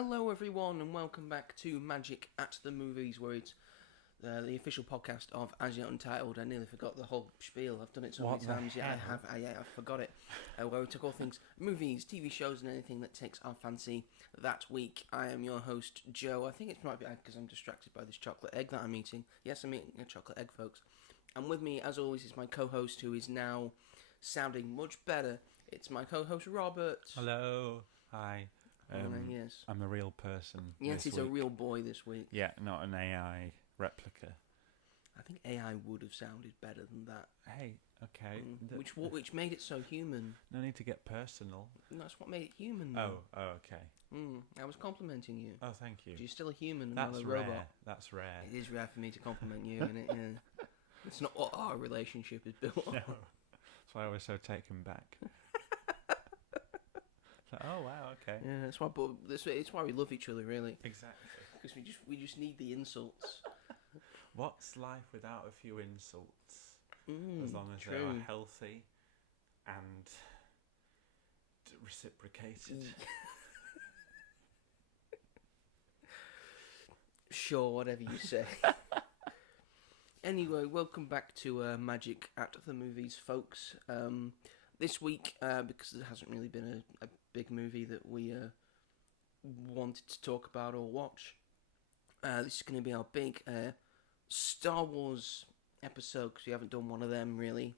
Hello everyone and welcome back to Magic at the Movies, where it's the official podcast of As Yet Untitled. I nearly forgot the whole spiel. I've done it so many times. Yeah, I forgot it. Where we talk all things movies, TV shows and anything that takes our fancy that week. I am your host, Joe. I think it might be because I'm distracted by this chocolate egg that I'm eating. Yes, I'm eating a chocolate egg, folks. And with me, as always, is my co-host, who is now sounding much better. It's my co-host, Robert. Hello. Hi. Yes. I'm a real person. Yes, he's a real boy this week. Yeah, not an AI replica. I think AI would have sounded better than that. Hey, okay. Which made it so human. No need to get personal. And that's what made it human. Oh, okay. I was complimenting you. Oh, thank you. You're still a human and That's not a rare. robot. That's rare. It is rare for me to compliment you, isn't it? Yeah. It's not what our relationship is built on. No. That's why I was so taken back. Like, oh wow, okay. Yeah, that's why. But it's why we love each other, really. Exactly. Because we just need the insults. What's life without a few insults? As long as true. they are healthy and reciprocated. Sure, whatever you say. Anyway, welcome back to Magic at the Movies, folks. This week, because there hasn't really been a big movie that we wanted to talk about or watch, this is going to be our big Star Wars episode, because we haven't done one of them, really,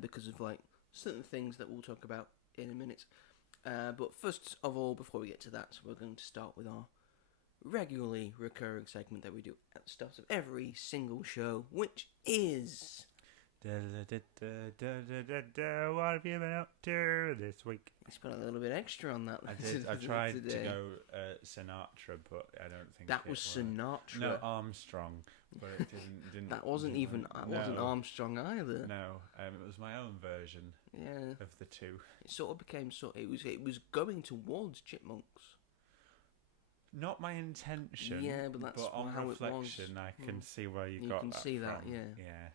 because of like certain things that we'll talk about in a minute. But first of all, before we get to that, we're going to start with our regularly recurring segment that we do at the start of every single show, which is... What have you been up to this week? I spent a little bit extra on that. I did. I tried to go Sinatra, but I don't think that was Sinatra. No, Armstrong, but it didn't. That wasn't even. Wasn't Armstrong either. No, it was my own version. Yeah. Of the two. It sort of became It was going towards Chipmunks. Not my intention. Yeah, but that's on how reflection, it was. I can see where you got that. You can see from. that. Yeah. Yeah.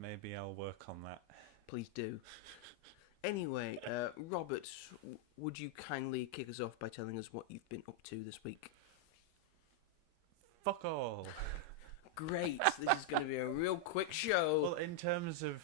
Maybe I'll work on that. Please do. Anyway, Robert, would you kindly kick us off by telling us what you've been up to this week? Fuck all. Great. This is going to be a real quick show. Well, in terms of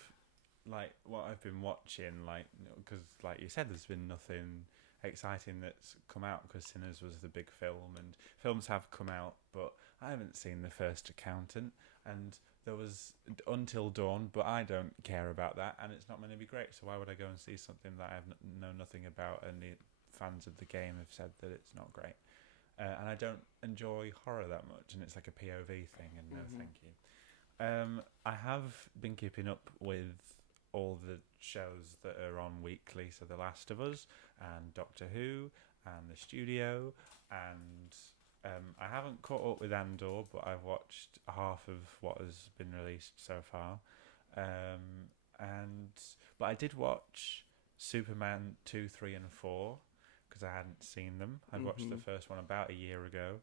like what I've been watching, like because like you said, there's been nothing exciting that's come out because Sinners was the big film, and films have come out, but I haven't seen The First Accountant, and there was Until Dawn, but I don't care about that, and it's not going to be great, so why would I go and see something that I know nothing about, and the fans of the game have said that it's not great. And I don't enjoy horror that much, and it's like a POV thing, and no thank you. I have been keeping up with all the shows that are on weekly, so The Last of Us, and Doctor Who, and The Studio, and... I haven't caught up with Andor, but I've watched half of what has been released so far. But I did watch Superman 2, 3 and 4 because I hadn't seen them. I'd watched the first one about a year ago.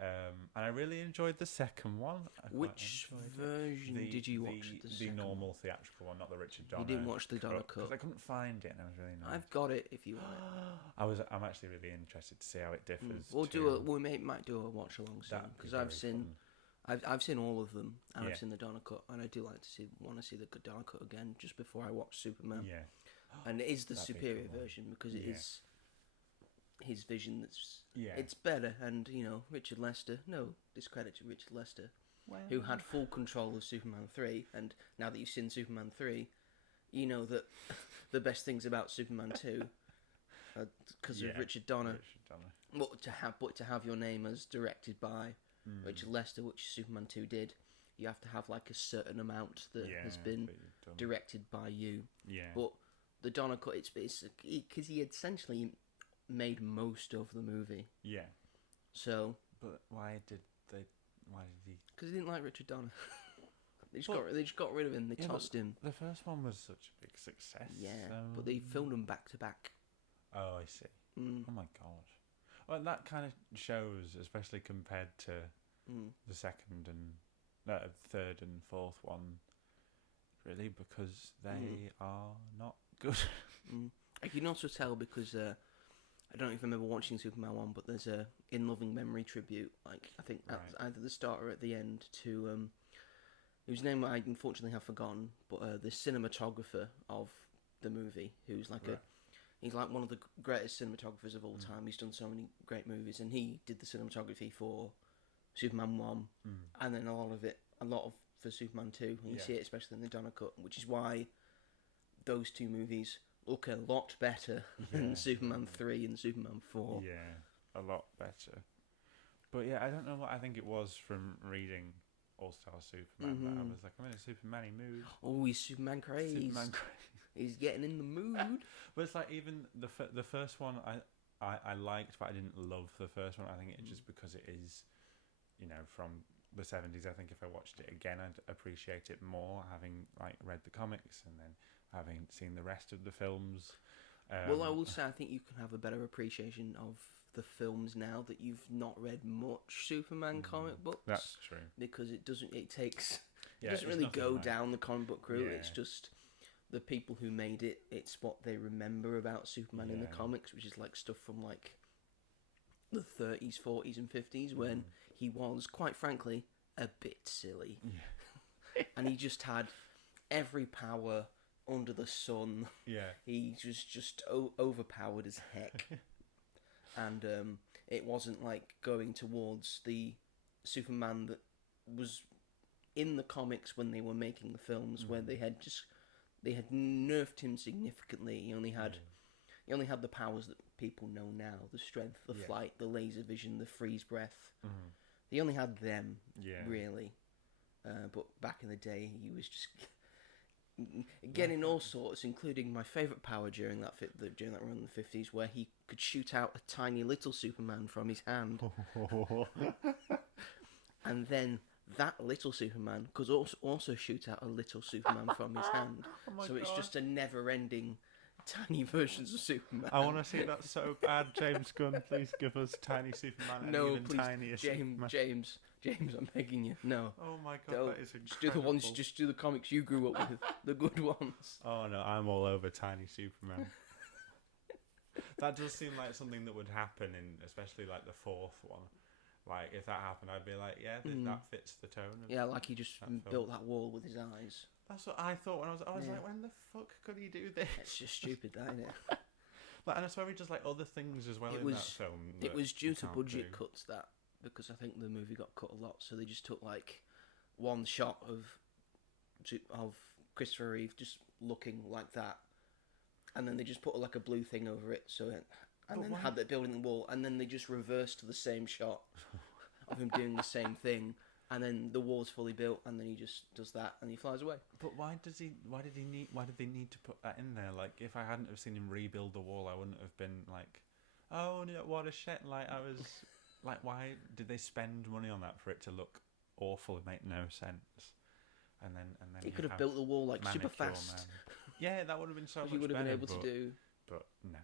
And I really enjoyed the second one. Which version did you watch? The normal theatrical one, not the Richard Donner. You didn't watch the Donner cut? Because I couldn't find it, and I was really annoyed. I've got it if you want it. I'm actually really interested to see how it differs. We might do a watch along soon, because I've seen all of them, and I've seen the Donner cut, and I do want to see the good Donner cut again just before I watch Superman. Yeah, and it is the superior version because it is his vision it's better, and Richard Lester, no discredit to Richard Lester, who had full control of Superman 3, and now that you've seen Superman 3, you know that the best things about Superman 2 because of Richard Donner. But to have your name as directed by Richard Lester, which Superman 2 did, you have to have like a certain amount that has been directed by you. Yeah. But the Donner cut, it's because he essentially made most of the movie. Yeah. So. But why did he? Because he didn't like Richard Donner. They just got rid of him. They tossed him. The first one was such a big success. Yeah, so... but they filmed them back to back. Oh, I see. Oh my god. Well, that kind of shows, especially compared to the second and third and fourth one, really, because they are not good. I can also tell because I don't even remember watching Superman 1, but there's a In Loving Memory tribute, like, I think at either the start or at the end, to, whose name I unfortunately have forgotten, but the cinematographer of the movie, who's like he's like one of the greatest cinematographers of all time. He's done so many great movies, and he did the cinematography for Superman 1, and then a lot of for Superman 2, and you see it especially in the Donner cut, which is why those two movies look a lot better than Superman 3 and Superman 4. Yeah, a lot better. But yeah, I don't know what I think it was from reading All-Star Superman that I was like, I'm in a Superman-y mood. Oh, he's Superman craze. He's getting in the mood. But it's like even the first one I liked, but I didn't love the first one. I think it's just because it is, from the 70s. I think if I watched it again, I'd appreciate it more, having like read the comics and then having seen the rest of the films. Well, I will say I think you can have a better appreciation of the films now that you've not read much Superman comic books. That's true. Because it doesn't really go down the comic book route. Yeah. It's just the people who made it. It's what they remember about Superman in the comics, which is like stuff from like the 30s, 40s, and 50s when he was, quite frankly, a bit silly. Yeah. And he just had every power under the sun. Yeah. He was just overpowered as heck. And it wasn't like going towards the Superman that was in the comics when they were making the films, where they had nerfed him significantly. He only had the powers that people know now: the strength, the flight, the laser vision, the freeze breath. He only had them, really. But back in the day, he was just getting all sorts, including my favourite power during that run in the 50s, where he could shoot out a tiny little Superman from his hand. And then that little Superman could also shoot out a little Superman from his hand. So it's just a never-ending tiny versions of Superman. I want to see that so bad. James Gunn, please give us tiny Superman and even please, tinier Superman. James, I'm begging you. No. Oh my god, that is incredible. Just do the comics you grew up with, the good ones. Oh no, I'm all over tiny Superman. That does seem like something that would happen especially like the fourth one. Like if that happened, I'd be like, that fits the tone. Like he just built that wall with his eyes. That's what I thought when I was like, when the fuck could he do this? It's just stupid, that, isn't it? And I swear he does like other things as well in that film. It was due to budget cuts, because I think the movie got cut a lot, so they just took like one shot of Christopher Reeve just looking like that, and then they just put like a blue thing over it, had that building the wall, and then they just reversed the same shot of him doing the same thing, and then the wall's fully built, and then he just does that, and he flies away. But why did they need to put that in there? Like, if I hadn't have seen him rebuild the wall, I wouldn't have been like, oh no, what a shit! Like I was. Like, why did they spend money on that for it to look awful and make no sense? And then he could have built the wall like super fast. Man. Yeah, that would have been so much better. He would have been able to do. But no.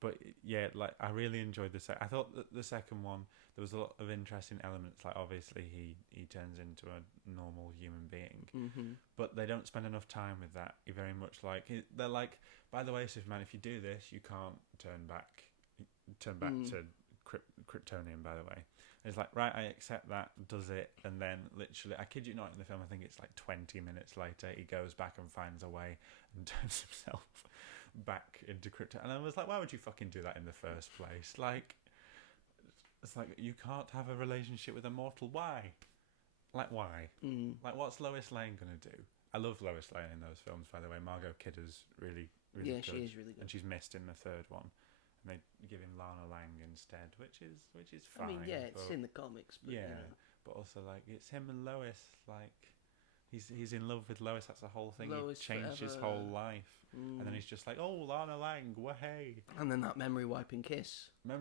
But yeah, like I really enjoyed the second. I thought that the second one there was a lot of interesting elements. Like obviously he turns into a normal human being, but they don't spend enough time with that. He very much they're like, by the way, Superman, if you do this, you can't turn back to Kryptonian, by the way. And it's like, right, I accept that, does it, and then literally, I kid you not, in the film, I think it's like 20 minutes later, he goes back and finds a way and turns himself back into Krypton. And I was like, why would you fucking do that in the first place? Like, it's like, you can't have a relationship with a mortal. Why? Like, why? Like, what's Lois Lane gonna do? I love Lois Lane in those films, by the way. Margot Kidder's really good. Yeah, she is really good. And she's missed in the third one. And they give him Lana Lang instead, which is fine. I mean, yeah, it's in the comics, but but also like it's him and Lois. Like he's in love with Lois. That's the whole thing. Lois he changed his whole life, and then he's just like, oh, Lana Lang, wahey. And then that memory wiping kiss. Oh,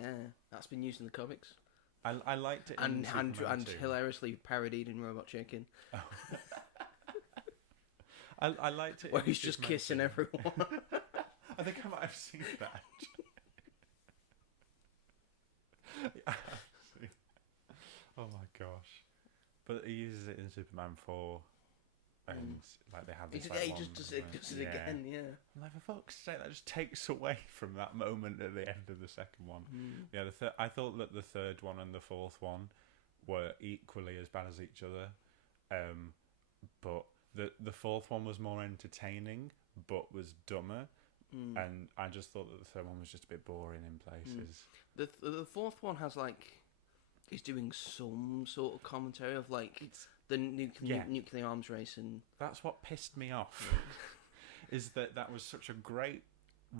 yeah, that's been used in the comics. I liked it, and hilariously parodied in Robot Chicken. Oh. I liked it where he's just kissing everyone. I think I might have seen that. Oh my gosh. But he uses it in Superman 4 and like they have this He like just does it again, yeah. I'm like, for fuck's sake, that just takes away from that moment at the end of the second one. Yeah, I thought that the third one and the fourth one were equally as bad as each other, but the fourth one was more entertaining but was dumber, and I just thought that the third one was just a bit boring in places. The fourth one has is doing some sort of commentary of the nuclear arms race, and that's what pissed me off. Is that was such a great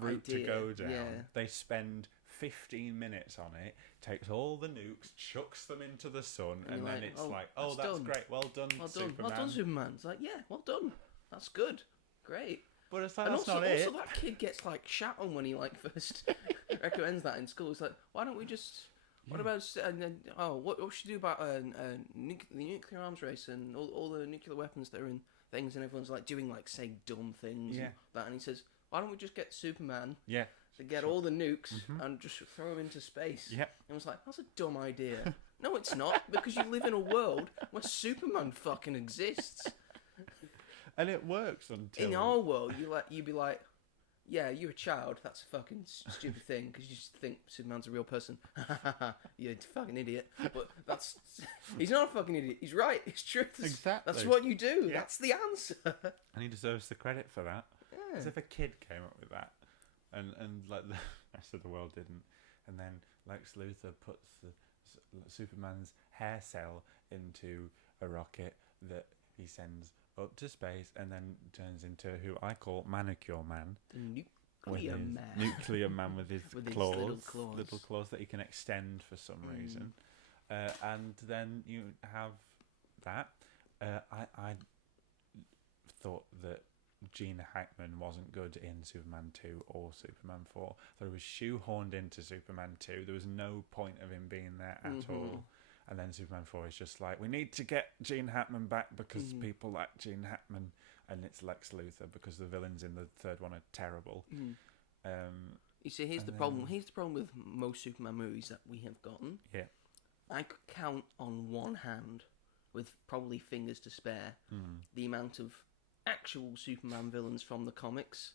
route to go down. Yeah. They spend 15 minutes on it, takes all the nukes, chucks them into the sun, and then it's that's done. Great, well done, Superman. Well done, Superman. It's like, yeah, well done. That's good. Great. But it's like, and that's also, not it. Also, that kid gets shat on when he first recommends that in school. It's like, why don't we just... What about what should we do about the nuclear arms race and all the nuclear weapons that are in things, and everyone's doing say dumb things and that, and he says, why don't we just get Superman to get all the nukes and just throw them into space? Yeah. And I was like, that's a dumb idea. No, it's not, because you live in a world where Superman fucking exists. And it works until... In our world, you'd be like, yeah, you're a child. That's a fucking stupid thing because you just think Superman's a real person. You're a fucking idiot. But he's not a fucking idiot. He's right. It's true. Exactly. That's what you do. Yeah. That's the answer. And he deserves the credit for that. Yeah. As if a kid came up with that, and the rest of the world didn't. And then Lex Luthor puts Superman's hair cell into a rocket that he sends up to space, and then turns into who I call Manicure Man. The nuclear man. Nuclear man with his claws, little claws that he can extend for some reason. And then you have that. I thought that Gene Hackman wasn't good in Superman 2 or Superman 4. That it was shoehorned into Superman 2. There was no point of him being there at all. And then Superman 4 is just like, we need to get Gene Hackman back because people like Gene Hackman, and it's Lex Luthor because the villains in the third one are terrible. You see, here's the problem. Here's the problem with most Superman movies that we have gotten. Yeah. I could count on one hand, with probably fingers to spare, the amount of actual Superman villains from the comics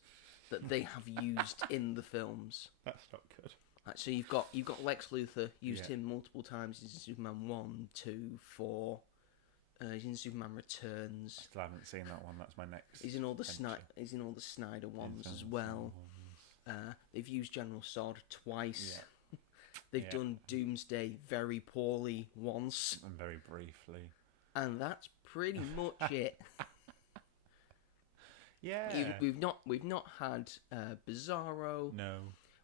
that they have used in the films. That's not good. So you've got Lex Luthor, used him multiple times. He's in Superman 1, 2, 4. He's in Superman Returns. I still haven't seen that one. That's my next. He's in all the Snyder ones as well. They've used General Zod twice. Yeah. They've done Doomsday very poorly once. And very briefly. And that's pretty much it. Yeah. We've not had Bizarro. No.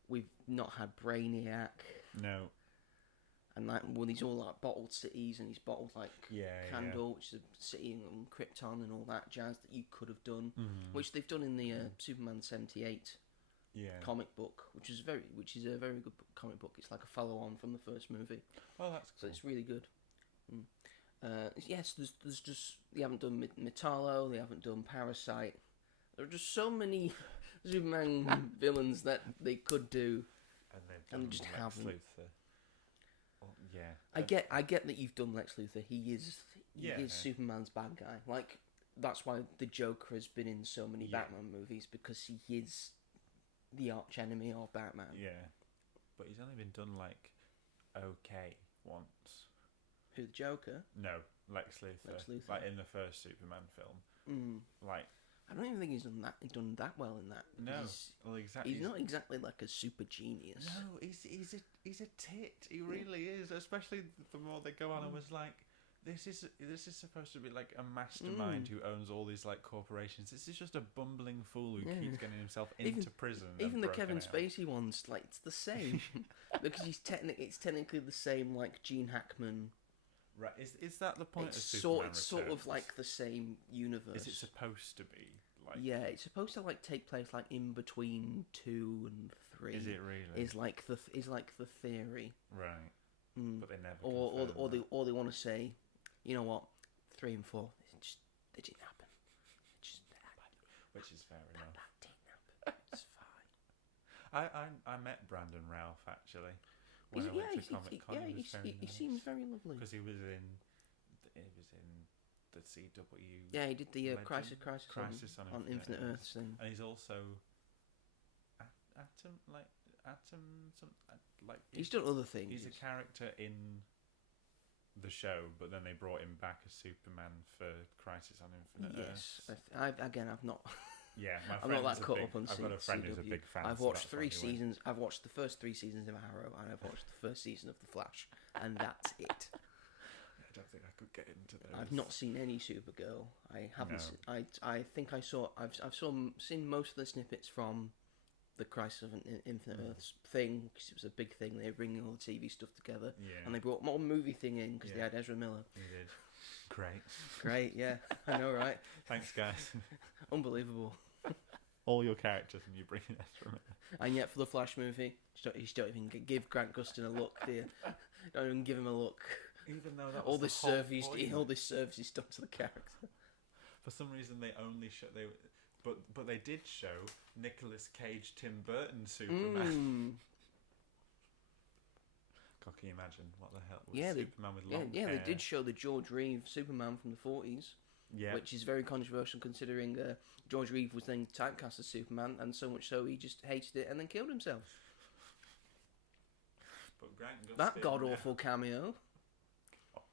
We've not had Brainiac. No. And these all bottled cities, and he's bottled Kandor, which is a city in Krypton, and all that jazz that you could have done, which they've done in the Superman 78 comic book, which is a very good comic book. It's like a follow-on from the first movie. Oh, that's cool. So it's really good. Yes, there's just, they haven't done Metallo, they haven't done Parasite. There are just so many Superman villains that they could do, and they just haven't. Luthor. Well, yeah. I get that you've done Lex Luthor. He is Superman's bad guy. That's why the Joker has been in so many Batman movies, because he is the arch enemy of Batman. Yeah, but he's only been done okay once. Who, the Joker? No, Lex Luthor. Like in the first Superman film. I don't even think he's done that well in that. No, exactly. He's not exactly like a super genius. No, he's a tit. He really is. Especially the more they go on, I was like, this is supposed to be like a mastermind who owns all these corporations. This is just a bumbling fool who keeps getting himself into prison. Even the Kevin Spacey ones, it's the same because it's technically the same Gene Hackman. Right, is that the point of Superman Returns? Sort of like the same universe. Is it supposed to be Yeah, it's supposed to take place in between 2 and 3. Is it really? Is the theory. Right. But they never. Or they want to say, you know what, 3 and 4, they didn't happen. It just happened. Which is fair enough. That didn't happen. It's fine. I met Brandon Routh actually. He seems very lovely. Because he was in the CW. Yeah, he did the Legend? Crisis Crisis on Infinite Earths thing. And he's also He's done other things. He's a character in the show, but then they brought him back as Superman for Crisis on Infinite Earths. Yes, I've not. Yeah, my I'm not that caught up on CW. I've got a friend who's a big fan. I've watched 3 seasons. I've watched the first 3 seasons of Arrow, and I've watched the first season of The Flash, and that's it. I don't think I could get into those. I've not seen any Supergirl. I haven't. No. I think I saw. Seen most of the snippets from the Crisis of Infinite Earths thing, because it was a big thing. They were bringing all the TV stuff together, and they brought more movie thing in because they had Ezra Miller. They did. Great, yeah, I know, right? Thanks, guys. Unbelievable. All your characters, and you bring in Ezra Miller. And yet, for the Flash movie, you don't even give Grant Gustin a look, do you? Don't even give him a look. Even though that was all this service he's done to the character. For some reason, they only show but they did show Nicolas Cage, Tim Burton Superman. God, can you imagine what the hell? Superman with long hair. They did show the George Reeve Superman from the 40s. Yeah. Which is very controversial, considering George Reeve was then typecast as Superman, and so much so he just hated it and then killed himself. But Grant Gustin, that god awful cameo. God.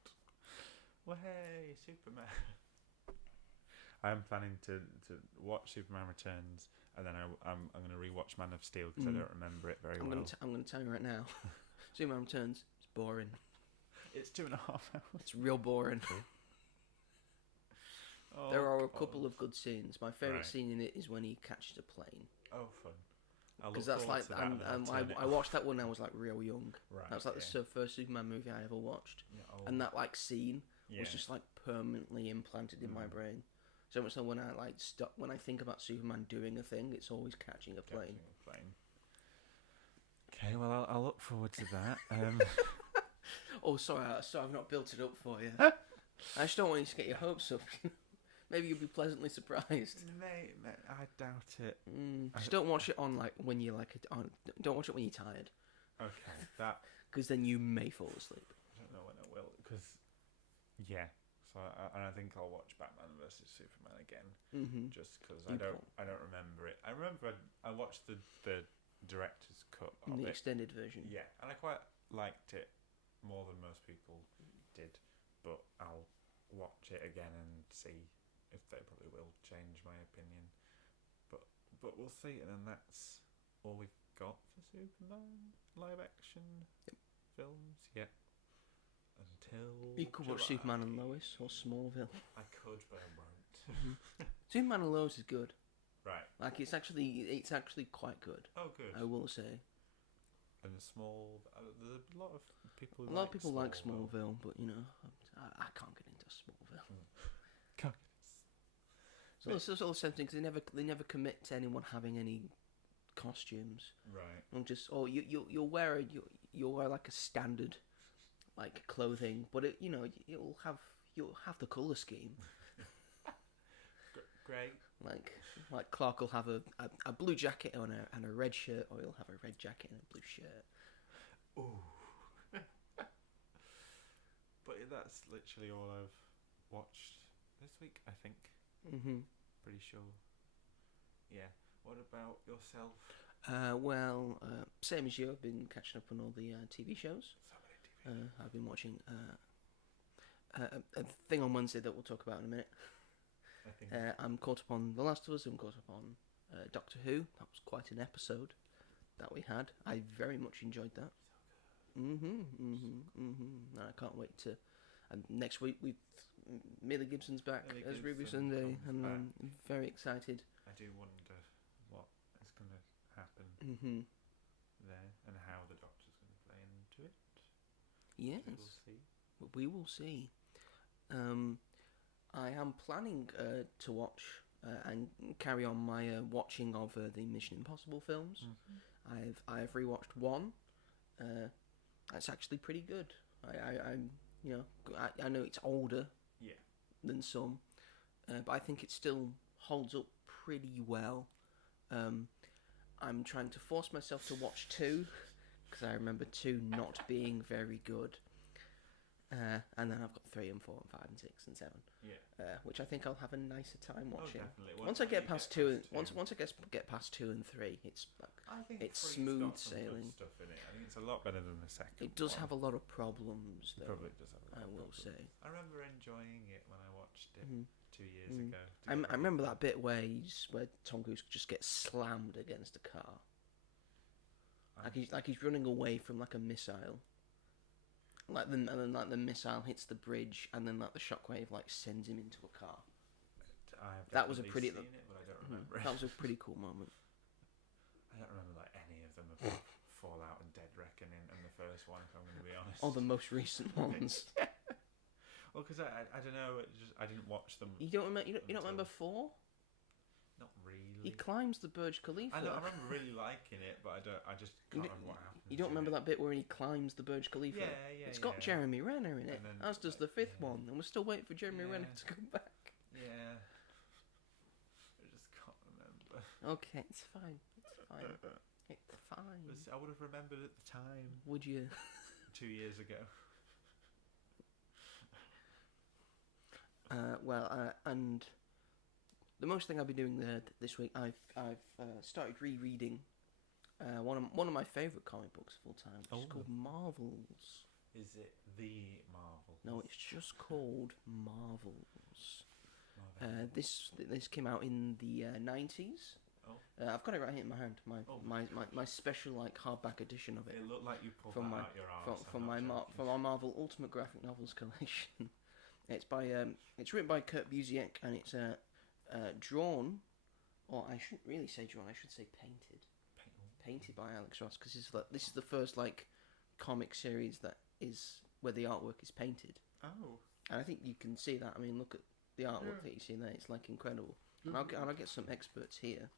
Well, hey, Superman. I am planning to watch Superman Returns, and then I'm going to rewatch Man of Steel because I don't remember it very well. I'm going to tell you right now, Superman Returns is boring. It's 2.5 hours. It's real boring. Oh, there are a couple of good scenes. My favourite scene in it is when he catches a plane. Oh, fun. Because that's like, I watched that when I was like real young. Right, that was like the first Superman movie I ever watched, and that like scene was just like permanently implanted in my brain. So much so when I think about Superman doing a thing, it's always catching a plane. Okay, well I'll look forward to that. Oh, sorry, I've not built it up for you. I just don't want you to get your hopes up. Maybe you'll be pleasantly surprised. Mate, I doubt it. Just don't watch it on when you're don't watch it when you're tired. Okay, that. Because then you may fall asleep. I don't know when I will. Because so I think I'll watch Batman vs Superman again. Just because I don't remember it. I remember I watched the director's cut of the extended version. Yeah, and I quite liked it more than most people did. But I'll watch it again and see if they probably will change my opinion. But we'll see. And then that's all we've got for Superman live action films. Yeah. Until you could watch Superman and Lois or Smallville. I could, but I won't. Superman and Lois is good. Right. Like it's actually quite good. Oh, good. I will say. And there's a lot of people. A lot of people like Smallville, but I can't get into Smallville. So it's all the same thing because they never commit to anyone having any costumes. Right. And just you'll wear like a standard like clothing, but you'll have the colour scheme. Great. Like Clark will have a blue jacket and a red shirt, or he'll have a red jacket and a blue shirt. Ooh. But that's literally all I've watched this week, I think. Pretty sure. Yeah. What about yourself? Same as you. I've been catching up on all the TV shows. So many TV. I've been watching a thing on Wednesday that we'll talk about in a minute. I'm caught up on The Last of Us. I'm caught up on Doctor Who. That was quite an episode that we had. I very much enjoyed that. I can't wait to. And next week Millie Gibson's back as Ruby Sunday, and I'm very excited. I do wonder what is going to happen there, and how the Doctor's going to play into it. Yes, we will see. I am planning to watch and carry on my watching of the Mission Impossible films. I've rewatched one. That's actually pretty good. I know it's older than some, but I think it still holds up pretty well. I'm trying to force myself to watch 2 because I remember 2 not being very good. And then I've got 3 and 4 and 5 and 6 and 7. Yeah. Which I think I'll have a nicer time watching. Definitely. Once I get past 2 and once I get past 2 and 3, it's like I think it's three's smooth got some sailing. good stuff in it. I think it's a lot better than the second. It does one. have a lot of problems, It though. probably does have a lot I of will problems. say. I remember enjoying it when I watched it 2 years Mm. ago. I remember that bit where Tom Cruise just gets slammed against a car, like he's running away from like a missile. And then the missile hits the bridge, and then like the shockwave like sends him into a car. That was a pretty. Seen it, but I don't remember. That was a pretty cool moment. I don't remember like any of them apart from Fallout and Dead Reckoning and the first one. If I'm going to be honest. Or the most recent ones. Well, because I don't know. I didn't watch them. You don't remember? You don't remember 4? Not really. He climbs the Burj Khalifa. I remember really liking it, but I just can't remember what happened. You don't remember that bit where he climbs the Burj Khalifa? Yeah. It's got Jeremy Renner in it, then, as does the 5th one, and we're still waiting for Jeremy Renner to come back. Yeah. I just can't remember. Okay, it's fine. It's fine. It's fine. I would have remembered at the time. Would you? 2 years ago. And the most thing I've been doing this week, I've started rereading one of my favourite comic books of all time, which is called Marvels. Is it the Marvel? No, it's just called Marvels. This came out in the 90s. Oh. I've got it right here in my hand. My special like hardback edition of it. It looked like you pulled from that my out your arse. from my Marvel Ultimate Graphic Novels collection. It's written by Kurt Busiek, and it's drawn, or I shouldn't really say drawn. I should say painted by Alex Ross, because this is the first like comic series that is where the artwork is painted. Oh. And I think you can see that. I mean, look at the artwork that you see there. It's like incredible. And I'll get some experts here,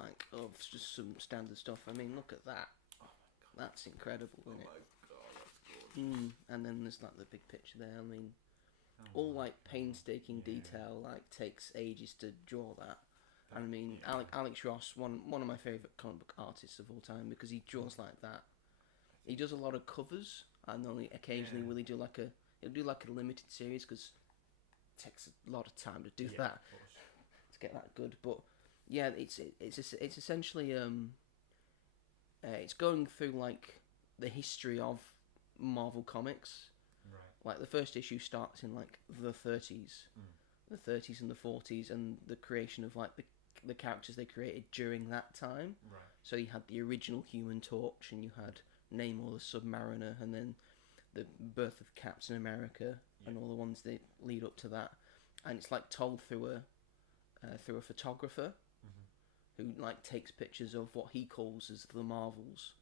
like of just some standard stuff. I mean, look at that. Oh my god. That's incredible, isn't it? Oh my god, that's gorgeous. And then there's like the big picture there. I mean, all like painstaking detail. Like takes ages to draw that. I mean, Alex Ross, one of my favourite comic book artists of all time, because he draws like that. He does a lot of covers, and only occasionally will he do like a limited series, because it takes a lot of time to do that, to get that good. But yeah, it's essentially it's going through like the history of Marvel Comics. Right. Like the first issue starts in like the 30s, the 30s and the 40s, and the creation of like the characters they created during that time. Right. So you had the original Human Torch, and you had Namor the Submariner, and then the birth of Captain America, and all the ones that lead up to that. And it's like told through a photographer who like takes pictures of what he calls as the Marvels.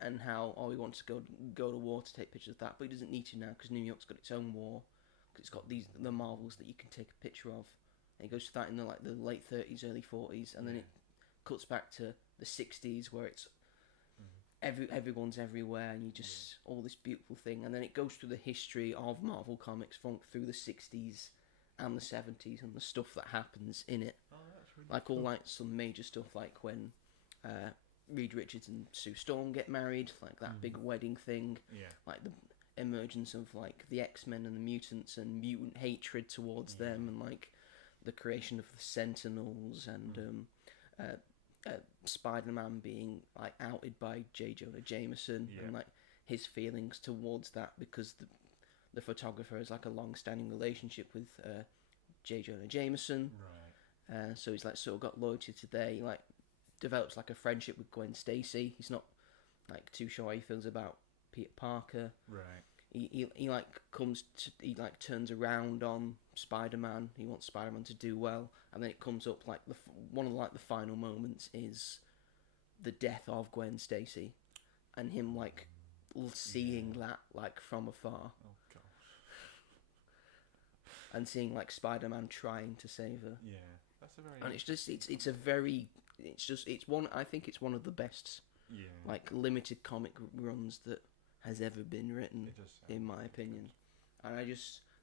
And how he wants to go to war to take pictures of that, but he doesn't need to now, because New York's got its own war, because it's got the Marvels that you can take a picture of. And he goes to that in the late 30s, early 40s, and then it cuts back to the 60s, where it's everyone's everywhere, and you just all this beautiful thing, and then it goes through the history of Marvel Comics through the 60s and the 70s, and the stuff that happens in it. Oh, that's really like cool. All like some major stuff, like when Reed Richards and Sue Storm get married, like that big wedding thing. Yeah. Like the emergence of like the X-Men and the mutants, and mutant hatred towards them, and like the creation of the Sentinels, and Spider-Man being like outed by J. Jonah Jameson, and like his feelings towards that, because the photographer has like a long-standing relationship with J. Jonah Jameson. Right. So he's like sort of got loyalty today. Like develops like a friendship with Gwen Stacy. He's not like too sure how he feels about Peter Parker. Right. He like turns around on Spider-Man. He wants Spider-Man to do well, and then it comes up like one of the final moments is the death of Gwen Stacy, and him like seeing that like from afar. Oh gosh. And seeing like Spider-Man trying to save her. Yeah, that's a very. And it's one. I think it's one of the best like limited comic runs that has ever been written, in my opinion. And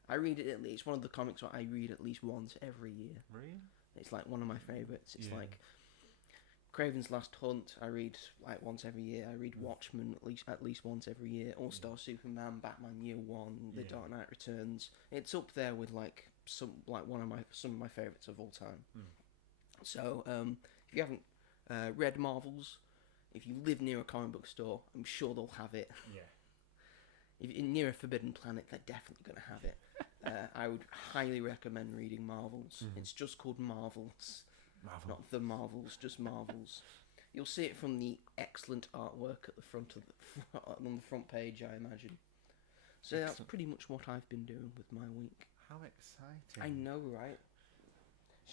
I read it at least. It's one of the comics that I read at least once every year. Really? It's like one of my favourites. It's like Craven's Last Hunt, I read like once every year. I read Watchmen at least once every year. All Star Superman, Batman Year One, The Dark Knight Returns. It's up there with like some of my favorites of all time. So if you haven't read Marvels, if you live near a comic book store, I'm sure they'll have it. Yeah. If you're near a Forbidden Planet, they're definitely going to have it. I would highly recommend reading Marvels. It's just called Marvels. Not the Marvels, just Marvels. You'll see it from the excellent artwork at the front of on the front page, I imagine. So that's pretty much what I've been doing with my week. How exciting! I know, right?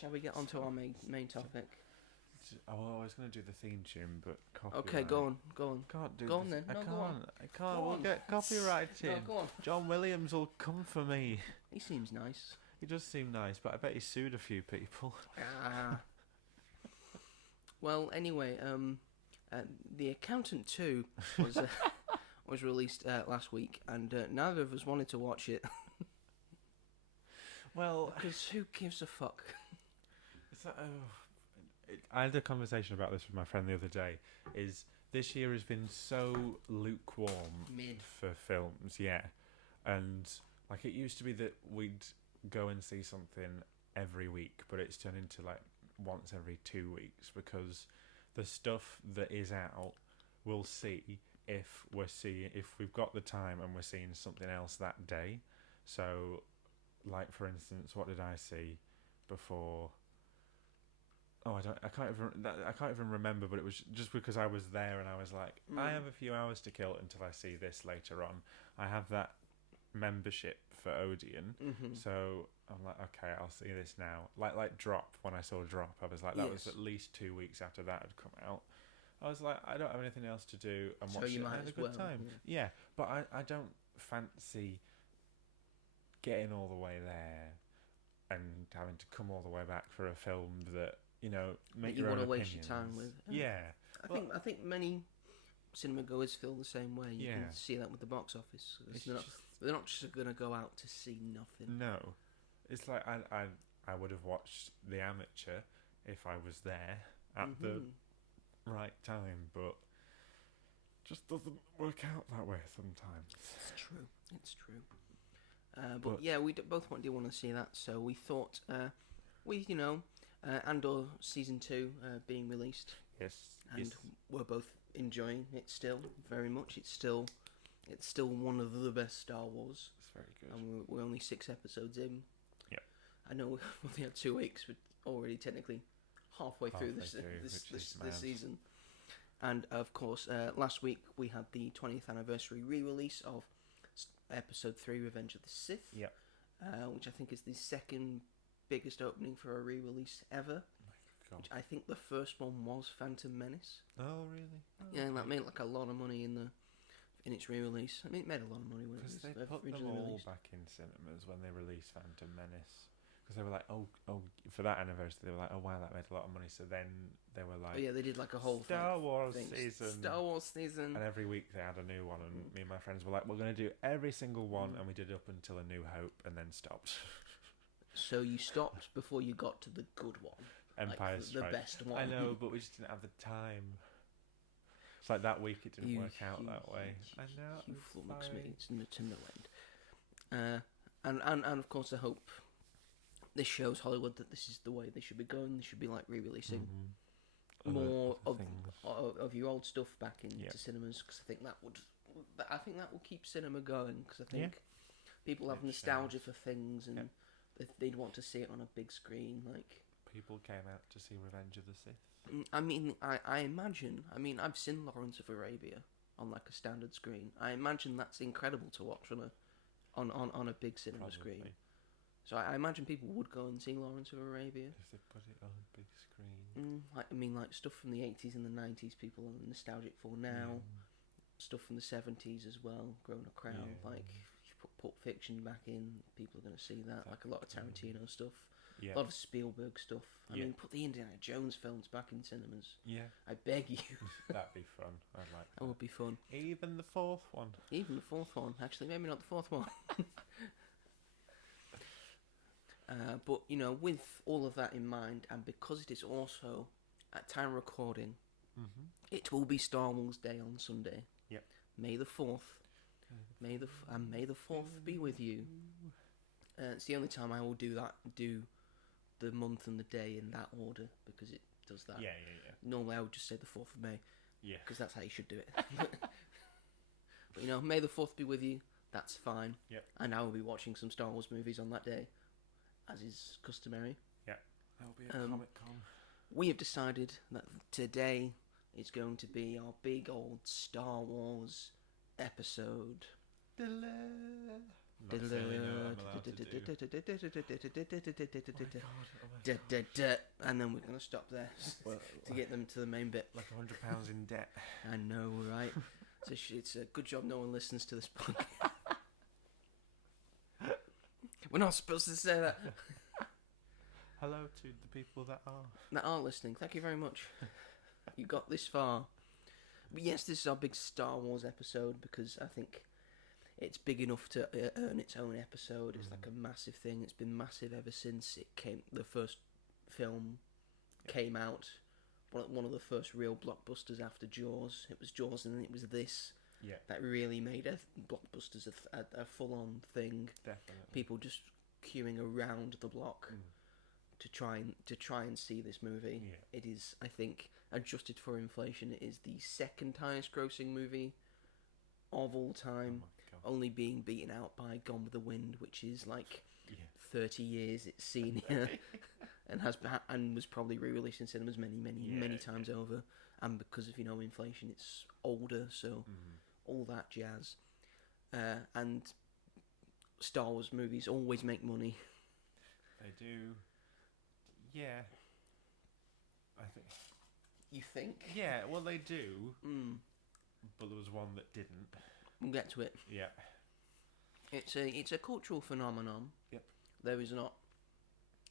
Shall we get on to our main topic? I was going to do the theme tune, but copyright. Okay, go on. Can't do. Go on then. I No, can't. go on. I can't. Go We'll on. get copyrighted. No, go on. John Williams will come for me. He seems nice. He does seem nice, but I bet he sued a few people. Well, anyway, The Accountant 2 was was released last week, and neither of us wanted to watch it. Well, because who gives a fuck? I had a conversation about this with my friend the other day. Is this year has been so lukewarm Mid. for films, and like it used to be that we'd go and see something every week, but it's turned into like once every 2 weeks because the stuff that is out we'll see if we've got the time and we're seeing something else that day. So like for instance, what did I see before? I can't even remember, but it was just because I was there and I was like, I have a few hours to kill until I see this later on. I have that membership for Odeon, so I'm like, okay, I'll see this now. Like Drop, when I saw Drop, I was like, that was at least 2 weeks after that had come out. I was like, I don't have anything else to do and So watch you it. might I had as a good well, time. Yeah, but I don't fancy getting all the way there and having to come all the way back for a film that, you know, make your own opinions. You want to waste your time with. Yeah. I think many cinema goers feel the same way. You can see that with the box office. They're not just going to go out to see nothing. No. It's like I would have watched The Amateur if I was there at the right time, but just doesn't work out that way sometimes. It's true. But yeah, we both do want to see that, so we thought Andor Season 2 being released. Yes. And we're both enjoying it still, very much. It's still one of the best Star Wars. It's very good. And we're only 6 episodes in. Yep. I know we've only had 2 weeks, but already technically halfway through this season. And of course, last week we had the 20th anniversary re-release of Episode 3, Revenge of the Sith. Yep. Which I think is the second biggest opening for a re-release ever. Which I think the first one was Phantom Menace. Oh, really? Oh, yeah, and that made like a lot of money in its re-release. I mean, it made a lot of money when it was they put them all released. back in cinemas when they released Phantom Menace. Because they were like, oh, for that anniversary, they were like, oh wow, that made a lot of money. So then they were like, they did like a whole Star Wars season, and every week they had a new one. And me and my friends were like, we're going to do every single one, and we did up until A New Hope, and then stopped. So you stopped before you got to the good one, Empire Strikes. The best one. I know, but we just didn't have the time. It's like that week it didn't work out that way. I know. You flummox me. It's to no end. And of course, I hope this shows Hollywood that this is the way they should be going. They should be like re-releasing more of your old stuff back into cinemas, because I think that will keep cinema going, because I think people have nostalgia for things and they'd want to see it on a big screen. Like people came out to see Revenge of the Sith. I mean, I imagine. I mean, I've seen Lawrence of Arabia on like a standard screen. I imagine that's incredible to watch on a big cinema screen. So I imagine people would go and see Lawrence of Arabia. If they put it on a big screen. Like stuff from the 80s and the 90s people are nostalgic for now. Stuff from the 70s as well, Grown a Crown. Like, if you put Pulp Fiction back in, people are going to see that. Like a lot of Tarantino stuff. Yeah. A lot of Spielberg stuff. I mean, put the Indiana Jones films back in cinemas. Yeah. I beg you. That'd be fun. I'd like that. That would be fun. Even the fourth one. Actually, maybe not the fourth one. But, with all of that in mind, and because it is also at time recording, Mm-hmm. it will be Star Wars Day on Sunday. Yep. May the 4th. May the 4th be with you. It's the only time I will do the month and the day in that order, because it does that. Yeah. Normally I would just say the 4th of May, Yeah. because that's how you should do it. But you know, May the 4th be with you, that's fine. Yep. And I will be watching some Star Wars movies on that day, as is customary. That'll be a Comic-Con. We have decided that today is going to be our big old Star Wars episode. Not saying we know what I'm allowed to do. And then we're going to stop there to get them to the main bit. Like £100 in debt. I know, right? It's a good job no one listens to this podcast. We're not supposed to say that. Hello to the people that are listening. Thank you very much. You got this far. But yes, this is our big Star Wars episode, because I think it's big enough to earn its own episode. It's like a massive thing. It's been massive ever since the first film came out. One of the first real blockbusters after Jaws. It was Jaws, and then it was this. Yeah. That really made blockbusters a full-on thing. Definitely. People just queuing around the block to try and see this movie. Yeah. It is, I think, adjusted for inflation, it is the second highest grossing movie of all time, only being beaten out by Gone with the Wind, which is like 30 years it's seen here, and was probably re-released in cinemas many times over, and because of inflation, it's older, so all that jazz. And Star Wars movies always make money. They do. Yeah. I think. You think? Yeah, well they do. But there was one that didn't. We'll get to it. Yeah. It's a cultural phenomenon. Yep. There There is not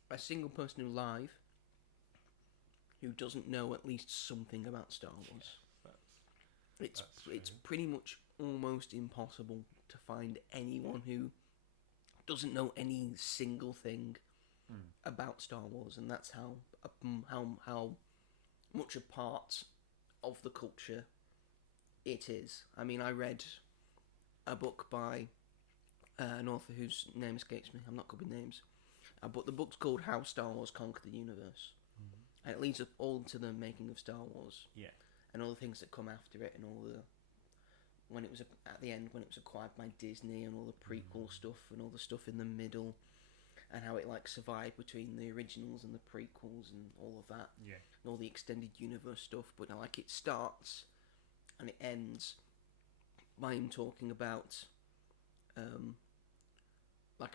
a single person alive who doesn't know at least something about Star Wars. That's It's true. pretty much almost impossible to find anyone who doesn't know any single thing about Star Wars, and that's how much a part of the culture it is. I mean, I read a book by an author whose name escapes me. I'm not good with names. But the book's called How Star Wars Conquered the Universe. And it leads up all to the making of Star Wars. Yeah. And all the things that come after it, and all the... When it was at the end, when it was acquired by Disney, and all the prequel stuff, and all the stuff in the middle, and how it survived between the originals and the prequels, and all of that. Yeah. And all the extended universe stuff. But it starts and it ends by him talking about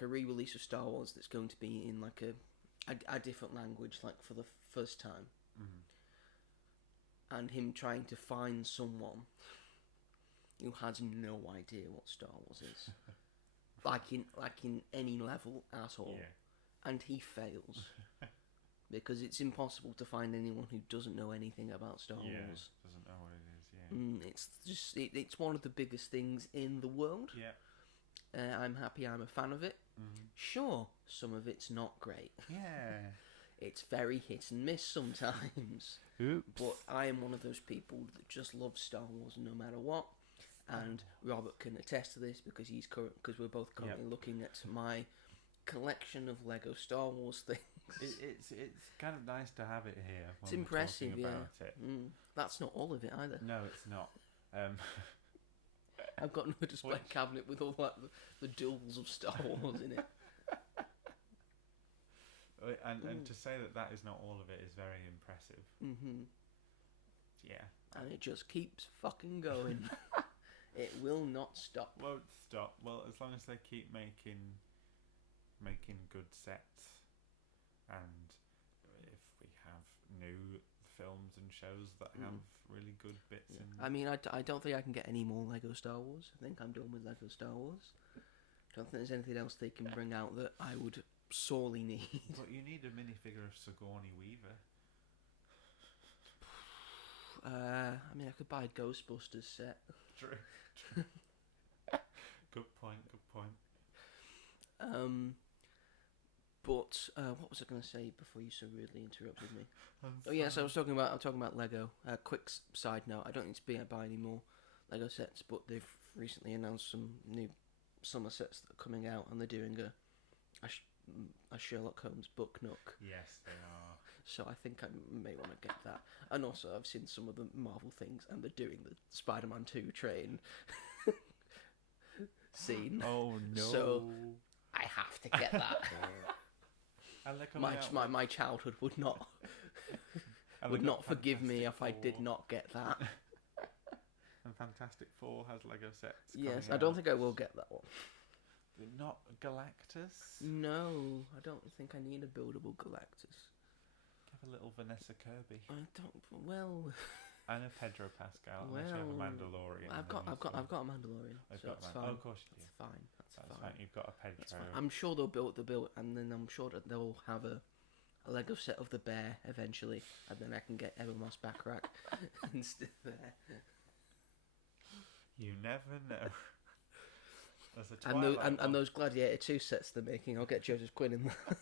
a re-release of Star Wars that's going to be in a different language, for the first time, and him trying to find someone who has no idea what Star Wars is, in any level at all, and he fails. Because it's impossible to find anyone who doesn't know anything about Star Wars. Doesn't know what it is. It's just it's one of the biggest things in the world. Yeah. I'm happy I'm a fan of it. Sure, some of it's not great. Yeah. It's very hit and miss sometimes. Oops. But I am one of those people that just loves Star Wars no matter what. And Robert can attest to this because we're both currently looking at my collection of Lego Star Wars things. It's kind of nice to have it here. It's impressive, talking about it. That's not all of it either. No, it's not. I've got no display cabinet with all the duels of Star Wars in it. And to say that is not all of it is very impressive. Yeah. And it just keeps fucking going. It will not stop. Won't stop. Well, as long as they keep making good sets, and if we have new films and shows that have really good bits in. I mean, I don't think I can get any more Lego Star Wars. I think I'm done with Lego Star Wars. I don't think there's anything else they can bring out that I would sorely need. But you need a minifigure of Sigourney Weaver. I mean, I could buy a Ghostbusters set. True. Good point. But what was I going to say before you so rudely interrupted me? Oh yes, I'm talking about Lego. Quick side note: I don't need to buy any more Lego sets, but they've recently announced some new summer sets that are coming out, and they're doing a Sherlock Holmes book nook. Yes, they are. So I think I may want to get that. And also, I've seen some of the Marvel things, and they're doing the Spider-Man 2 train scene. Oh no! So I have to get that. And they're coming out My childhood would not forgive me if I did not get that. And Fantastic Four has Lego sets. Yes, I don't think I will get that one. Not Galactus. No, I don't think I need a buildable Galactus. Give a little Vanessa Kirby. I don't. Well. And a Pedro Pascal. Unless you have a Mandalorian. I've got a Mandalorian. So that's fine. Oh, of course you do. That's fine. That's fine. You've got a Pedro. That's fine. I'm sure they'll build, and then I'm sure that they'll have a Lego set of the bear eventually, and then I can get Emma Moss back rack and stick there. You never know. And those Gladiator 2 sets they're making, I'll get Joseph Quinn in there.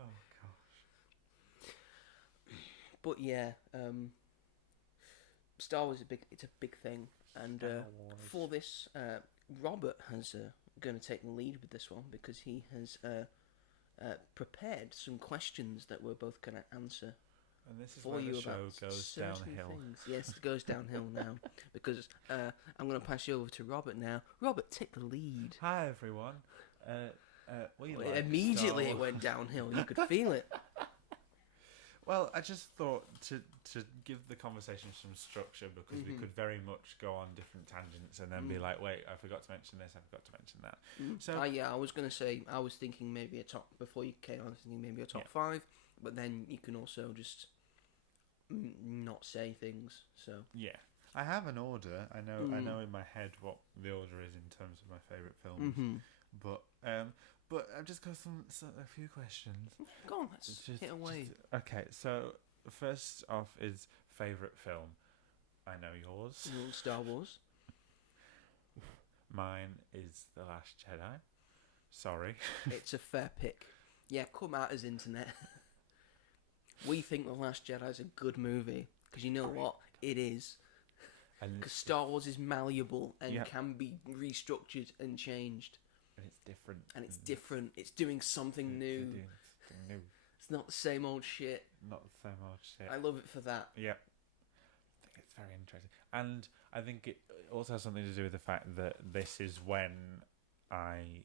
Oh gosh. But yeah, Star Wars is a big thing, and for this, Robert has going to take the lead with this one because he has prepared some questions that we're both going to answer. And this is for where you the show about goes downhill. Things. Yes, it goes downhill now because I'm going to pass you over to Robert now. Robert, take the lead. Hi everyone. Immediately it went downhill. You could feel it. Well, I just thought to give the conversation some structure because we could very much go on different tangents and then be like, wait, I forgot to mention this, I forgot to mention that. So yeah, I was going to say, I was thinking maybe a top, before you came on, I was thinking maybe a top 5, but then you can also just not say things, so. Yeah. I have an order. I know in my head what the order is in terms of my favourite films. But I've just got a few questions. Go on, let's hit away. Okay, so first off is favourite film. I know yours. Star Wars. Mine is The Last Jedi. Sorry. It's a fair pick. Yeah, come at us, internet. We think The Last Jedi is a good movie because you know what? It is. Because Star Wars is malleable and can be restructured and changed. And it's different. It's different. It's doing something new. It's not the same old shit. Not the same old shit. I love it for that. Yeah. I think it's very interesting. And I think it also has something to do with the fact that this is when I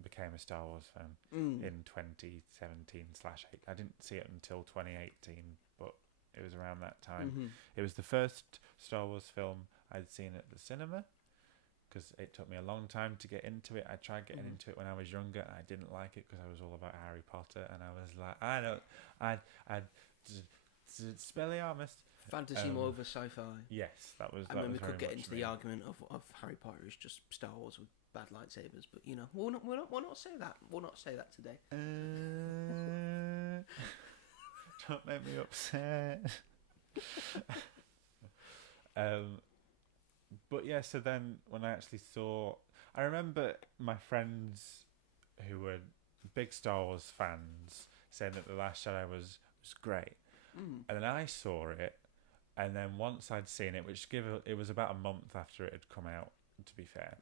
became a Star Wars fan in 2017/8. I didn't see it until 2018, but it was around that time. It was the first Star Wars film I'd seen at the cinema because it took me a long time to get into it. I tried getting into it when I was younger and I didn't like it because I was all about Harry Potter and I was like, I'd Spelliarmus. Fantasy more over sci-fi. Yes, that was. I mean, we could get into the argument of Harry Potter is just Star Wars with bad lightsabers, but you know, we'll not say that. We'll not say that today. Don't make me upset. But yeah, so then when I actually saw, I remember my friends who were big Star Wars fans saying that The Last Jedi was great, and then I saw it, and then once I'd seen it, it was about a month after it had come out, to be fair,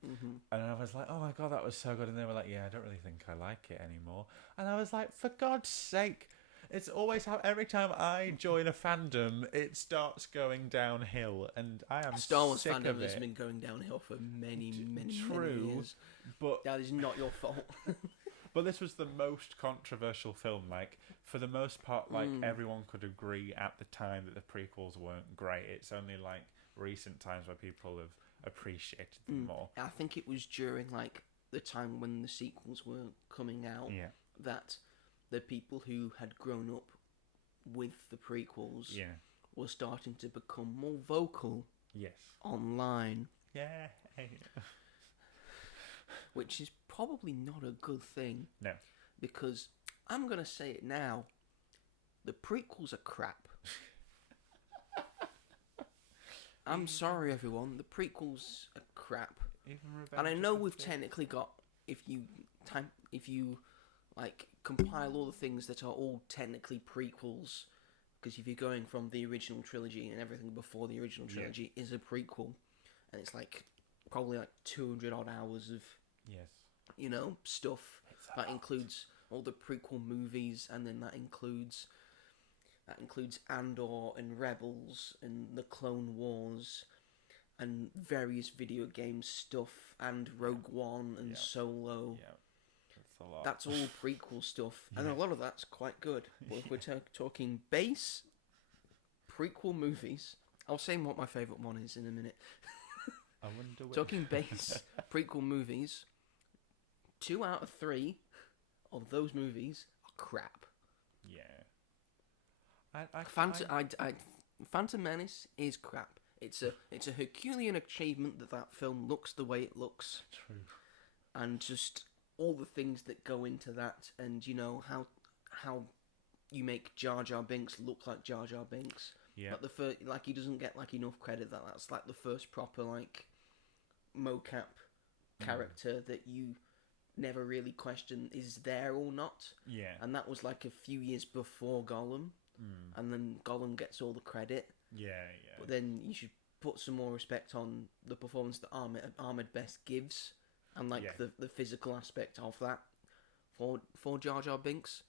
and I was like, oh my god, that was so good, and they were like, yeah, I don't really think I like it anymore, and I was like, for God's sake. It's always how every time I join a fandom, it starts going downhill, and I am Star Wars sick fandom of it. has been going downhill for many True, years. But that is not your fault. But this was the most controversial film. Like, for the most part, like everyone could agree at the time that the prequels weren't great. It's only like recent times where people have appreciated them more. I think it was during like the time when the sequels were coming out that the people who had grown up with the prequels were starting to become more vocal online. Yeah. Which is probably not a good thing. No. Because, I'm going to say it now, the prequels are crap. I'm sorry everyone, the prequels are crap. Even and I know we've technically got, if you like compile all the things that are all technically prequels, because if you're going from the original trilogy and everything before the original trilogy is a prequel, and it's like probably like 200 odd hours of stuff that includes all the prequel movies, and then that includes Andor and Rebels and the Clone Wars and various video game stuff and Rogue One and Solo. Yeah, that's a lot. That's all prequel stuff, and a lot of that's quite good. But if we're talking base prequel movies, I'll say what my favourite one is in a minute. I wonder which. Talking base prequel movies, 2 out of 3 of those movies are crap. Yeah. Phantom Menace is crap. It's a Herculean achievement that film looks the way it looks. True. And just all the things that go into that, and how you make Jar Jar Binks look like Jar Jar Binks. Yeah. Like he doesn't get like enough credit. That's like the first proper like mocap character that you never really question is there or not. Yeah. And that was like a few years before Gollum. And then Gollum gets all the credit. Yeah. But then you should put some more respect on the performance that Ahmed Best gives, and like the physical aspect of that for Jar Jar Binks.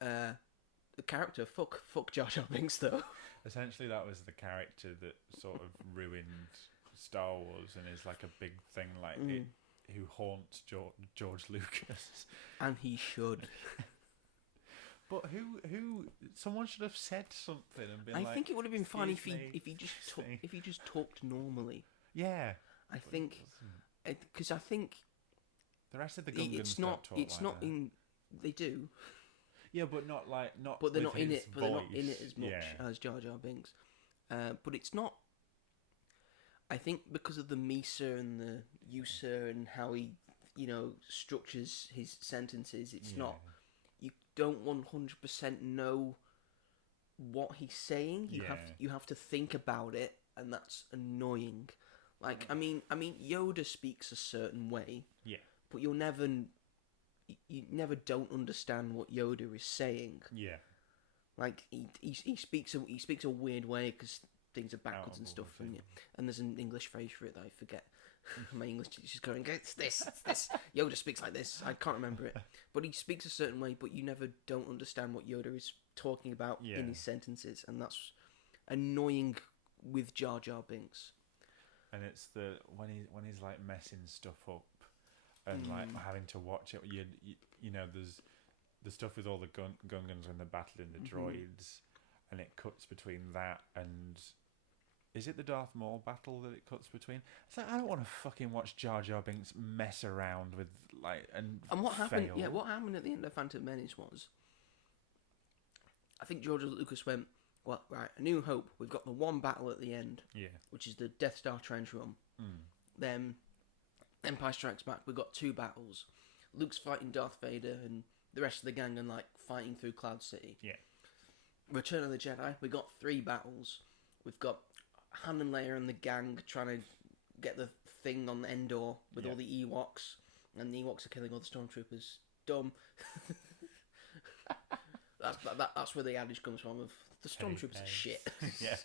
The character, fuck Jar Jar Binks though. Essentially, that was the character that sort of ruined Star Wars and is like a big thing, like who haunts George Lucas. And he should. But who? Someone should have said something and been I like. think it would have been fun if "Excuse he just talked normally. Yeah. I think because I think the rest of the Gungans it's don't not talk it's like not that. in they do. Yeah, but not like not. But they're with not in his it. But they're not in voice. it as much as Jar Jar Binks. But it's not. I think because of the Misa and the Usa and how he, structures his sentences, it's not. You don't 100% know what he's saying. You have to think about it, and that's annoying. Like I mean, Yoda speaks a certain way. Yeah. But you never don't understand what Yoda is saying. Yeah. Like he speaks a weird way because things are backwards and stuff, and there's an English phrase for it that I forget. My English teacher's going, it's this. Yoda speaks like this. I can't remember it, but he speaks a certain way. But you never don't understand what Yoda is talking about in his sentences, and that's annoying with Jar Jar Binks. And it's when he's like messing stuff up, and like having to watch it. You know, there's the stuff with all the Gungans when they're battling the droids, and it cuts between that and. Is it the Darth Maul battle that it cuts between? It's like I don't want to fucking watch Jar Jar Binks mess around with and what happened? fail. Yeah, what happened at the end of Phantom Menace was, I think George Lucas went, well, right, A New Hope. We've got the one battle at the end, which is the Death Star trench run. Then Empire Strikes Back. We've got 2 battles. Luke's fighting Darth Vader, and the rest of the gang are like fighting through Cloud City. Yeah. Return of the Jedi. We got 3 battles. We've got Han and Leia and the gang trying to get the thing on Endor with all the Ewoks, and the Ewoks are killing all the stormtroopers. Dumb. That's where the adage comes from of the stormtroopers are shit. Yeah.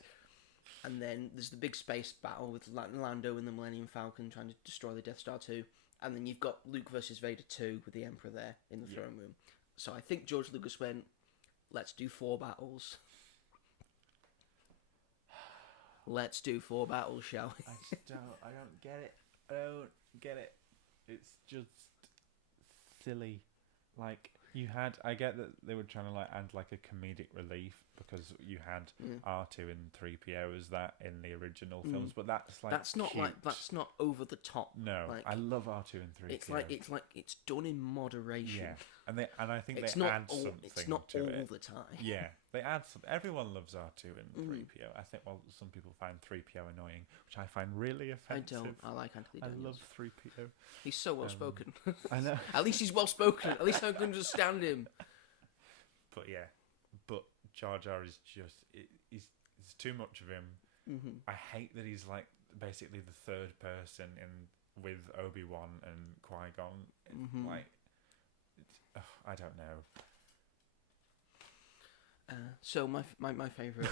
And then there's the big space battle with Lando and the Millennium Falcon trying to destroy the Death Star 2, and then you've got Luke versus Vader 2 with the Emperor there in the throne room. So I think George Lucas went, let's do 4 battles. Let's do 4 battles, shall we? I don't get it. I don't get it. It's just silly. Like I get that they were trying to like add like a comedic relief because you had R2 and 3PO as that in the original films, but that's like that's not cute. that's not over the top. No, like, I love R2 and 3PO. It's done in moderation. Yeah, and I think it's they add something. It's not to all it. the time. Yeah, they add some. Everyone loves R2 and 3PO. I think some people find 3PO annoying, which I find really offensive. I don't. I like Anthony Daniels. I love 3PO. He's so well spoken. I know. At least he's well spoken. At least I can understand him. But Jar Jar is just it's too much of him. I hate that he's like basically the third person with Obi-Wan and Qui-Gon. Like I don't know. So my favourite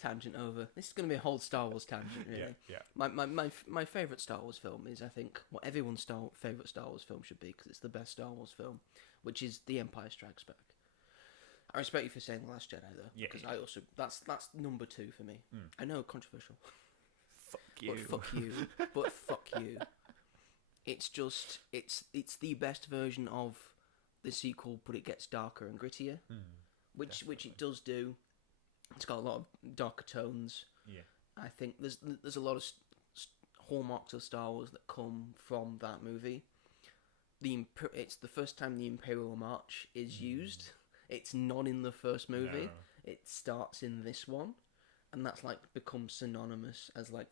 tangent over. This is going to be a whole Star Wars tangent, really. Yeah. My favourite Star Wars film is, I think, what everyone's favourite Star Wars film should be, because it's the best Star Wars film, which is The Empire Strikes Back. I respect you for saying The Last Jedi, though, because I also that's number 2 for me. I know, controversial. Fuck you. But fuck you. It's just it's the best version of the sequel, but it gets darker and grittier, which it does do. It's got a lot of darker tones. Yeah. I think there's a lot of hallmarks of Star Wars that come from that movie. It's the first time the Imperial March is used. It's not in the first movie. No. It starts in this one, and that's like become synonymous as like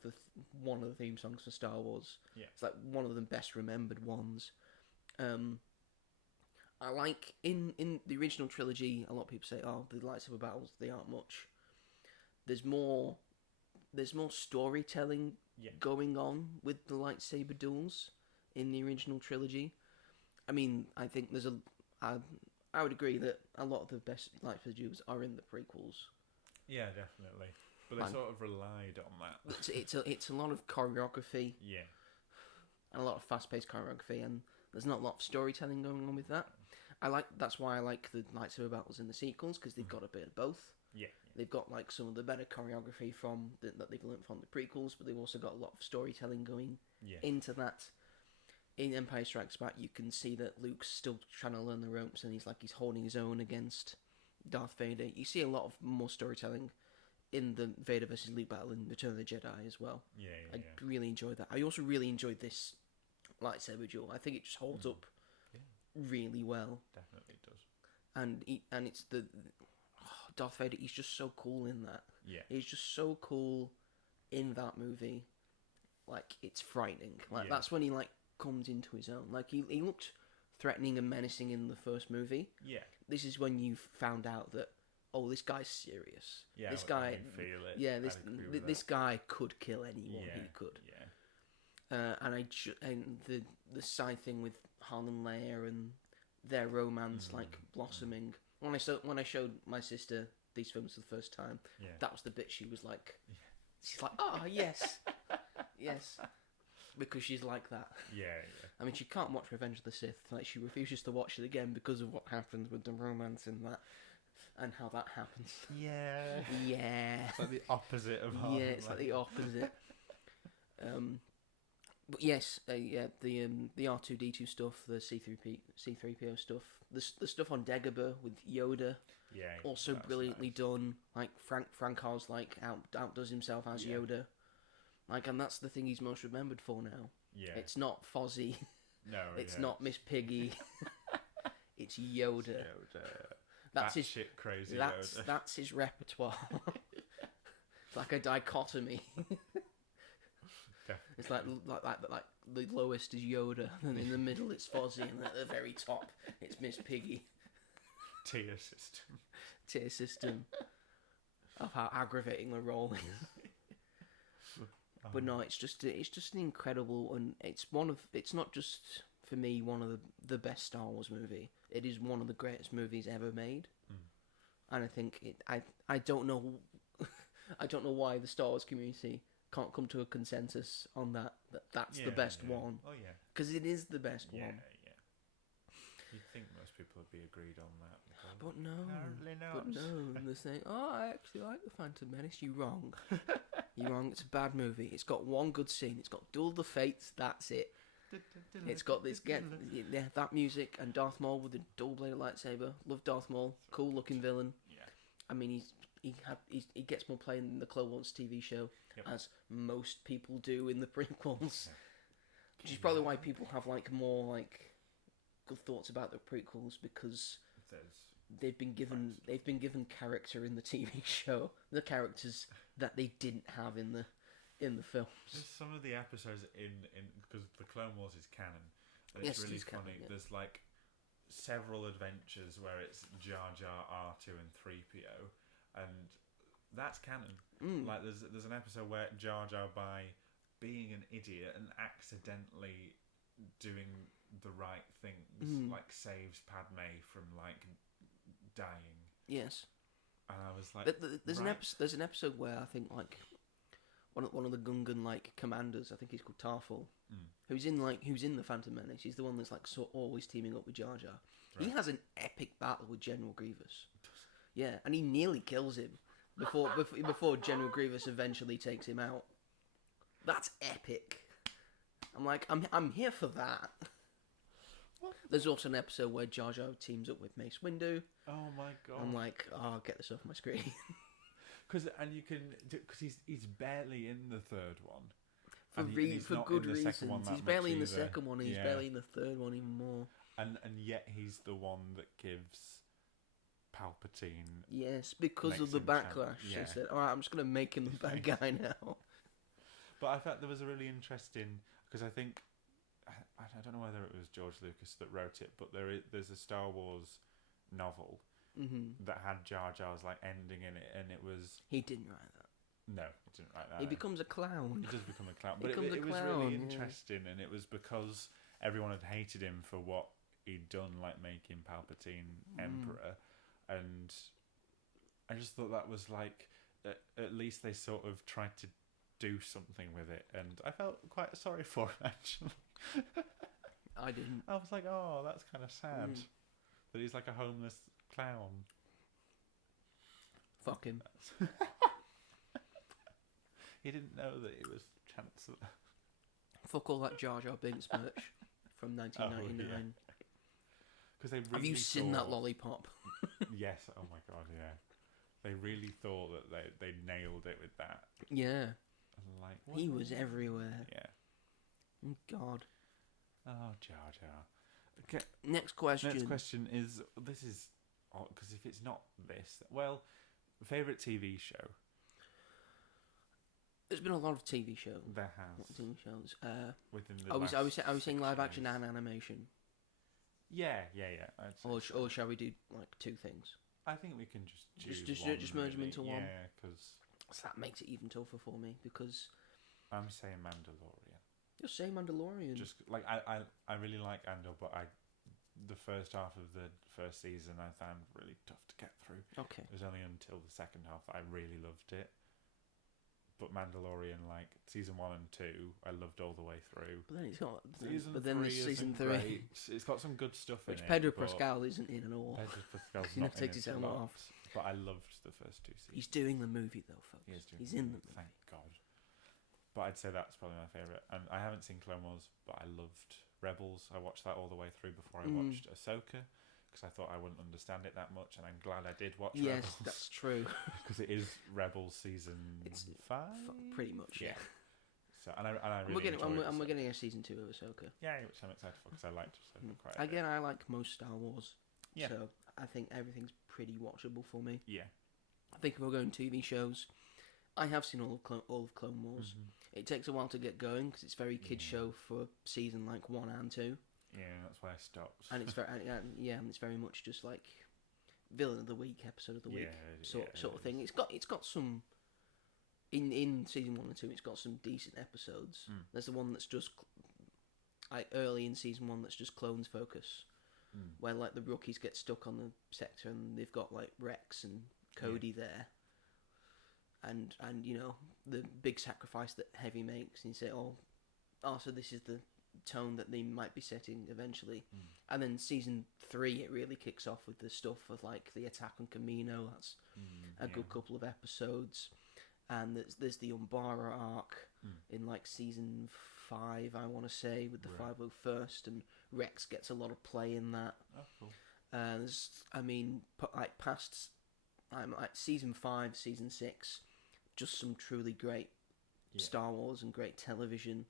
one of the theme songs for Star Wars. Yeah. It's like one of the best remembered ones. I like in the original trilogy. A lot of people say, "Oh, the lightsaber battles, they aren't much." There's more storytelling going on with the lightsaber duels in the original trilogy. I mean, I think I would agree that a lot of the best lightsaber duels are in the prequels. Yeah, definitely. But they sort of relied on that. It's a lot of choreography. Yeah. And a lot of fast-paced choreography, and there's not a lot of storytelling going on with that. That's why I like the lightsaber battles in the sequels, because they've got a bit of both. Yeah. They've got like some of the better choreography that they've learned from the prequels, but they've also got a lot of storytelling going into that. In Empire Strikes Back, you can see that Luke's still trying to learn the ropes, and he's holding his own against Darth Vader. You see a lot of more storytelling in the Vader versus Luke battle in Return of the Jedi as well. I really enjoyed that. I also really enjoyed this lightsaber duel. I think it just holds up really well. Definitely does. And it's Darth Vader. He's just so cool in that. Yeah. He's just so cool in that movie. Like, it's frightening. Like that's when he like comes into his own. Like he looked threatening and menacing in the first movie. Yeah. This is when you found out that, oh, this guy's serious. Yeah. This guy. Feel it. Yeah. This guy could kill anyone. Yeah. He could. Yeah. And the side thing with Han and Leia and their romance like blossoming. When I showed my sister these films for the first time, that was the bit she was like, she's like, oh yes, yes, because she's like that. Yeah. I mean, she can't watch Revenge of the Sith. Like, she refuses to watch it again because of what happened with the romance in that and how that happens. Yeah. Yeah. It's like the opposite of Han. Yeah, it's like the opposite. But yes, the R2D2 stuff, the C3PO stuff, the stuff on Dagobah with Yoda, also brilliantly done. Like Frank Oz outdoes himself as Yoda, like, and that's the thing he's most remembered for now. Yeah, it's not Fozzie, no, it's not Miss Piggy, it's Yoda. That's his shit crazy. That's his repertoire. It's like a dichotomy. It's like the lowest is Yoda, and in the middle it's Fozzie, and at the very top it's Miss Piggy. Tier system of how aggravating the role is. But no, it's just an incredible, and it's not just for me one of the best Star Wars movie. It is one of the greatest movies ever made, and I think I don't know I don't know why the Star Wars community can't come to a consensus on that's the best one. Oh yeah, because it is the best one. Yeah. You'd think most people would be agreed on that. But no, apparently not. But no, and they're saying, "Oh, I actually like the Phantom Menace." You're wrong. You're wrong. It's a bad movie. It's got one good scene. It's got Duel of the Fates. That's it. It's got that music and Darth Maul with the dual-bladed lightsaber. Love Darth Maul. Cool looking villain. Yeah. I mean, he gets more play in the Clone Wars TV show, as most people do in the prequels. Which is probably why people have more good thoughts about the prequels, because they've been given character in the TV show, the characters that they didn't have in the films. There's some of the episodes in because the Clone Wars is canon. It's really funny. Canon, There's several adventures where it's Jar Jar, R2, and 3PO, and that's canon. There's an episode where Jar Jar, by being an idiot and accidentally doing the right things, like saves Padme from like dying. Yes. And I was like, there's an episode where I think like one of the Gungan like commanders, I think he's called Tarful, who's in the Phantom Menace. He's the one that's like always teaming up with Jar Jar. Right. He has an epic battle with General Grievous. Yeah, and he nearly kills him before General Grievous eventually takes him out. That's epic. I'm like, I'm here for that. What? There's also an episode where Jar Jar teams up with Mace Windu. Oh my god! I'm like, oh, get this off my screen. Because he's barely in the third one. For good reasons. He's barely in the second one. And he's barely in the third one even more. And yet he's the one that gives Palpatine. Yes, because of the backlash. They said, all right, I'm just going to make him the bad guy now. But I thought there was a really interesting, because I think, I don't know whether it was George Lucas that wrote it, but there's a Star Wars novel that had Jar Jar's like ending in it, and it was... He didn't write that. No, he didn't write that. He becomes a clown. He does become a clown. But it was really interesting, and it was because everyone had hated him for what he'd done, like making Palpatine Emperor, and I just thought that was like, at least they sort of tried to do something with it, and I felt quite sorry for him, actually. I didn't. I was like, oh, that's kind of sad that he's like a homeless clown. Fuck him. He didn't know that he was Chancellor. Fuck all that Jar Jar Binks merch from 1999. Because they really have you seen that lollipop? Yes. Oh my god, yeah. They really thought that they nailed it with that. Yeah. Like, he was everywhere. Yeah. Oh god. Oh, Jar Jar. Okay. Next question. Next question is, this is, because if it's not this, well, favourite TV show? There's been a lot of TV shows. There has. TV shows. Within the I was saying live action and animation. Yeah. Or shall we do like two things? I think we can just just merge them into one. Yeah, because so that makes it even tougher for me because I'm saying Mandalorian. You're saying Mandalorian. Just like I really like Andor, but the first half of the first season I found really tough to get through. Okay. It was only until the second half that I really loved it. But Mandalorian, like season 1 and 2, I loved all the way through. But then it's got season 3. Great. It's got some good stuff in it. Which Pedro Pascal isn't in at all. Pedro Pascal's not in takes his helmet off. But I loved the first 2 seasons. He's doing the movie though, folks. He's in the movie. Thank God. But I'd say that's probably my favourite. And I haven't seen Clone Wars, but I loved Rebels. I watched that all the way through before I watched Ahsoka, because I thought I wouldn't understand it that much, and I'm glad I did watch Rebels. Yes, that's true. Because it is Rebels season 5? Pretty much, yeah. So, and I really enjoyed it. We're getting a season 2 of Ahsoka. Yeah, which I'm excited for, because I liked Ahsoka quite a bit. Again, I like most Star Wars. Yeah. So I think everything's pretty watchable for me. Yeah. I think if we're going TV shows, I have seen all of Clone Wars. It takes a while to get going because it's very kids show for season like 1 and 2. Yeah, that's why I stopped. And it's very and it's very much just like villain of the week, episode of the week, sort of thing. It's got some in season 1 and 2. It's got some decent episodes. There's the one that's just like early in season 1 that's just clones focus, where like the rookies get stuck on the sector and they've got like Rex and Cody there. And you know the big sacrifice that Heavy makes, and you say, oh, so this is the tone that they might be setting eventually. And then season 3, it really kicks off with the stuff of like the attack on Kamino. That's a good couple of episodes, and there's the Umbara arc in like season 5, I want to say, with the 501st, and Rex gets a lot of play in that. Oh, cool. Past like season 5, season 6. Just some truly great Star Wars and great television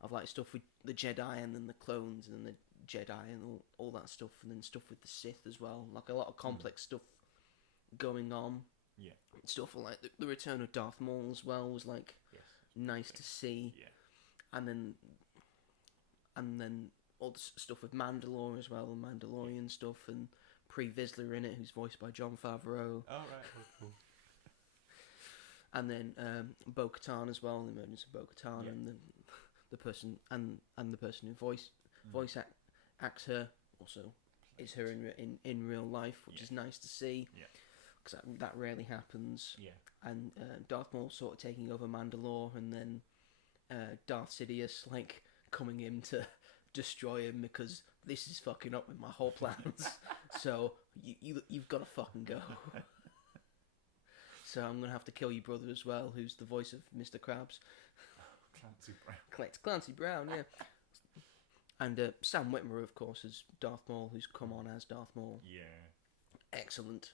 of like stuff with the Jedi and then the clones and then the Jedi and all that stuff, and then stuff with the Sith as well. Like a lot of complex stuff going on. Yeah. Stuff like the return of Darth Maul as well was like nice to see. Yeah. And then all the stuff with Mandalore as well, and Mandalorian stuff, and Pre Vizsla in it, who's voiced by Jon Favreau. Oh right, cool. And then Bo-Katan as well, the emergence of Bo-Katan, and the person and the person who voice acts her. Also, is her in real life, which is nice to see. Yeah. Because that rarely happens. Yeah. And Darth Maul sort of taking over Mandalore, and then Darth Sidious like coming in to destroy him because this is fucking up with my whole plans. So you've got to fucking go. So I'm gonna have to kill your brother as well, who's the voice of Mr. Krabs. Clancy Brown. Clancy Brown, yeah. And Sam Witwer, of course, as Darth Maul, who's come on as Darth Maul. Yeah. Excellent.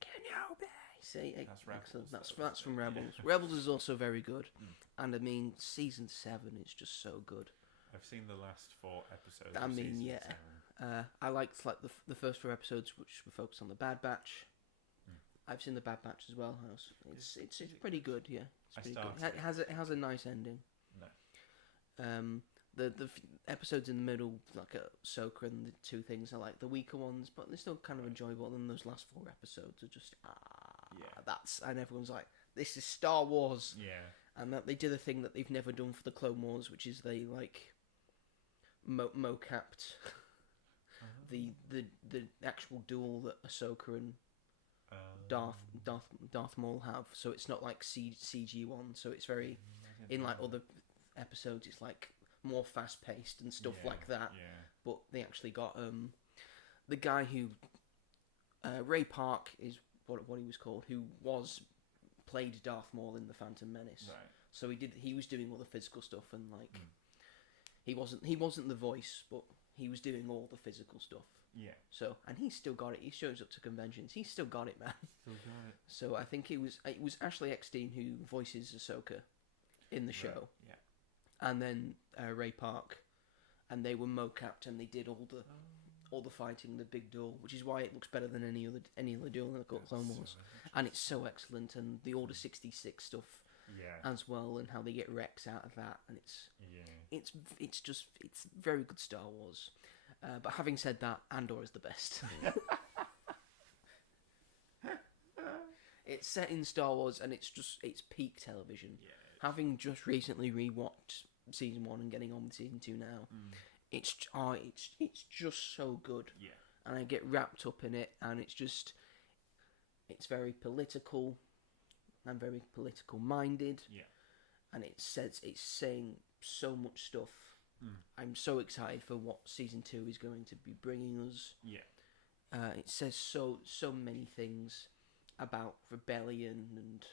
Kenobi. See, That's excellent. Rebels, That's from Rebels. Rebels is also very good, and I mean, season 7 is just so good. I've seen the last 4 episodes. I of mean, season yeah. 7. I liked like the first 4 episodes, which were focused on the Bad Batch. I've seen the Bad Batch as well. It's pretty good. Yeah, it's pretty good. It has a nice ending. No. The episodes in the middle, like Ahsoka and the 2 things, are like the weaker ones, but they're still kind of enjoyable. And then those last 4 episodes are just and everyone's like, this is Star Wars. Yeah. And that they did a thing that they've never done for the Clone Wars, which is they like mocapped the actual duel that Ahsoka and Darth Maul have. So it's not like CG one. So it's very in like other episodes. It's like more fast paced and stuff like that. Yeah. But they actually got the guy who Ray Park is what he was called, who played Darth Maul in the Phantom Menace. Right. So he was doing all the physical stuff, and like he wasn't the voice, but he was doing all the physical stuff. Yeah. So, and he's still got it. He shows up to conventions. He's still got it, man. Still got it. So I think it was Ashley Eckstein who voices Ahsoka in the show. Right. Yeah. And then Ray Park, and they were mocapped, and they did all the fighting, the big duel, which is why it looks better than any other duel in the Clone Wars. And it's so excellent, and the Order 66 stuff as well, and how they get Rex out of that, and it's very good Star Wars. But having said that, Andor is the best. It's set in Star Wars, and it's peak television. Yeah. Having just recently rewatched season 1 and getting on with season 2 now, it's just so good. Yeah. And I get wrapped up in it, and it's very political and very political minded. Yeah. And it's saying so much stuff. I'm so excited for what season 2 is going to be bringing us. Yeah. It says so many things about rebellion and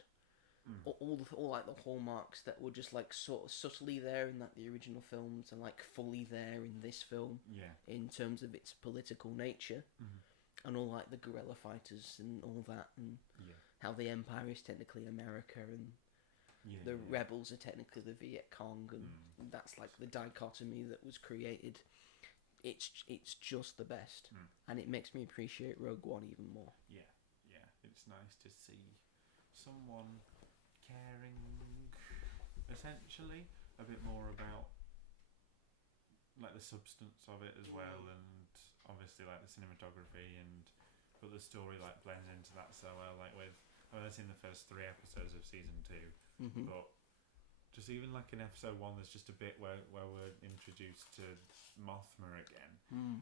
all like the hallmarks that were just like sort of subtly there in like the original films and like fully there in this film. Yeah. In terms of its political nature, and all like the guerrilla fighters and all that, and how the Empire is technically America and the rebels are technically the Viet Cong, and that's like the dichotomy that was created. It's just the best, and it makes me appreciate Rogue One even more. Yeah, yeah, it's nice to see someone caring, essentially, a bit more about like the substance of it as well, and obviously like the cinematography, but the story like blends into that so well. Like I've seen the first 3 episodes of season 2, but just even like in episode 1, there's just a bit where we're introduced to Mothma again,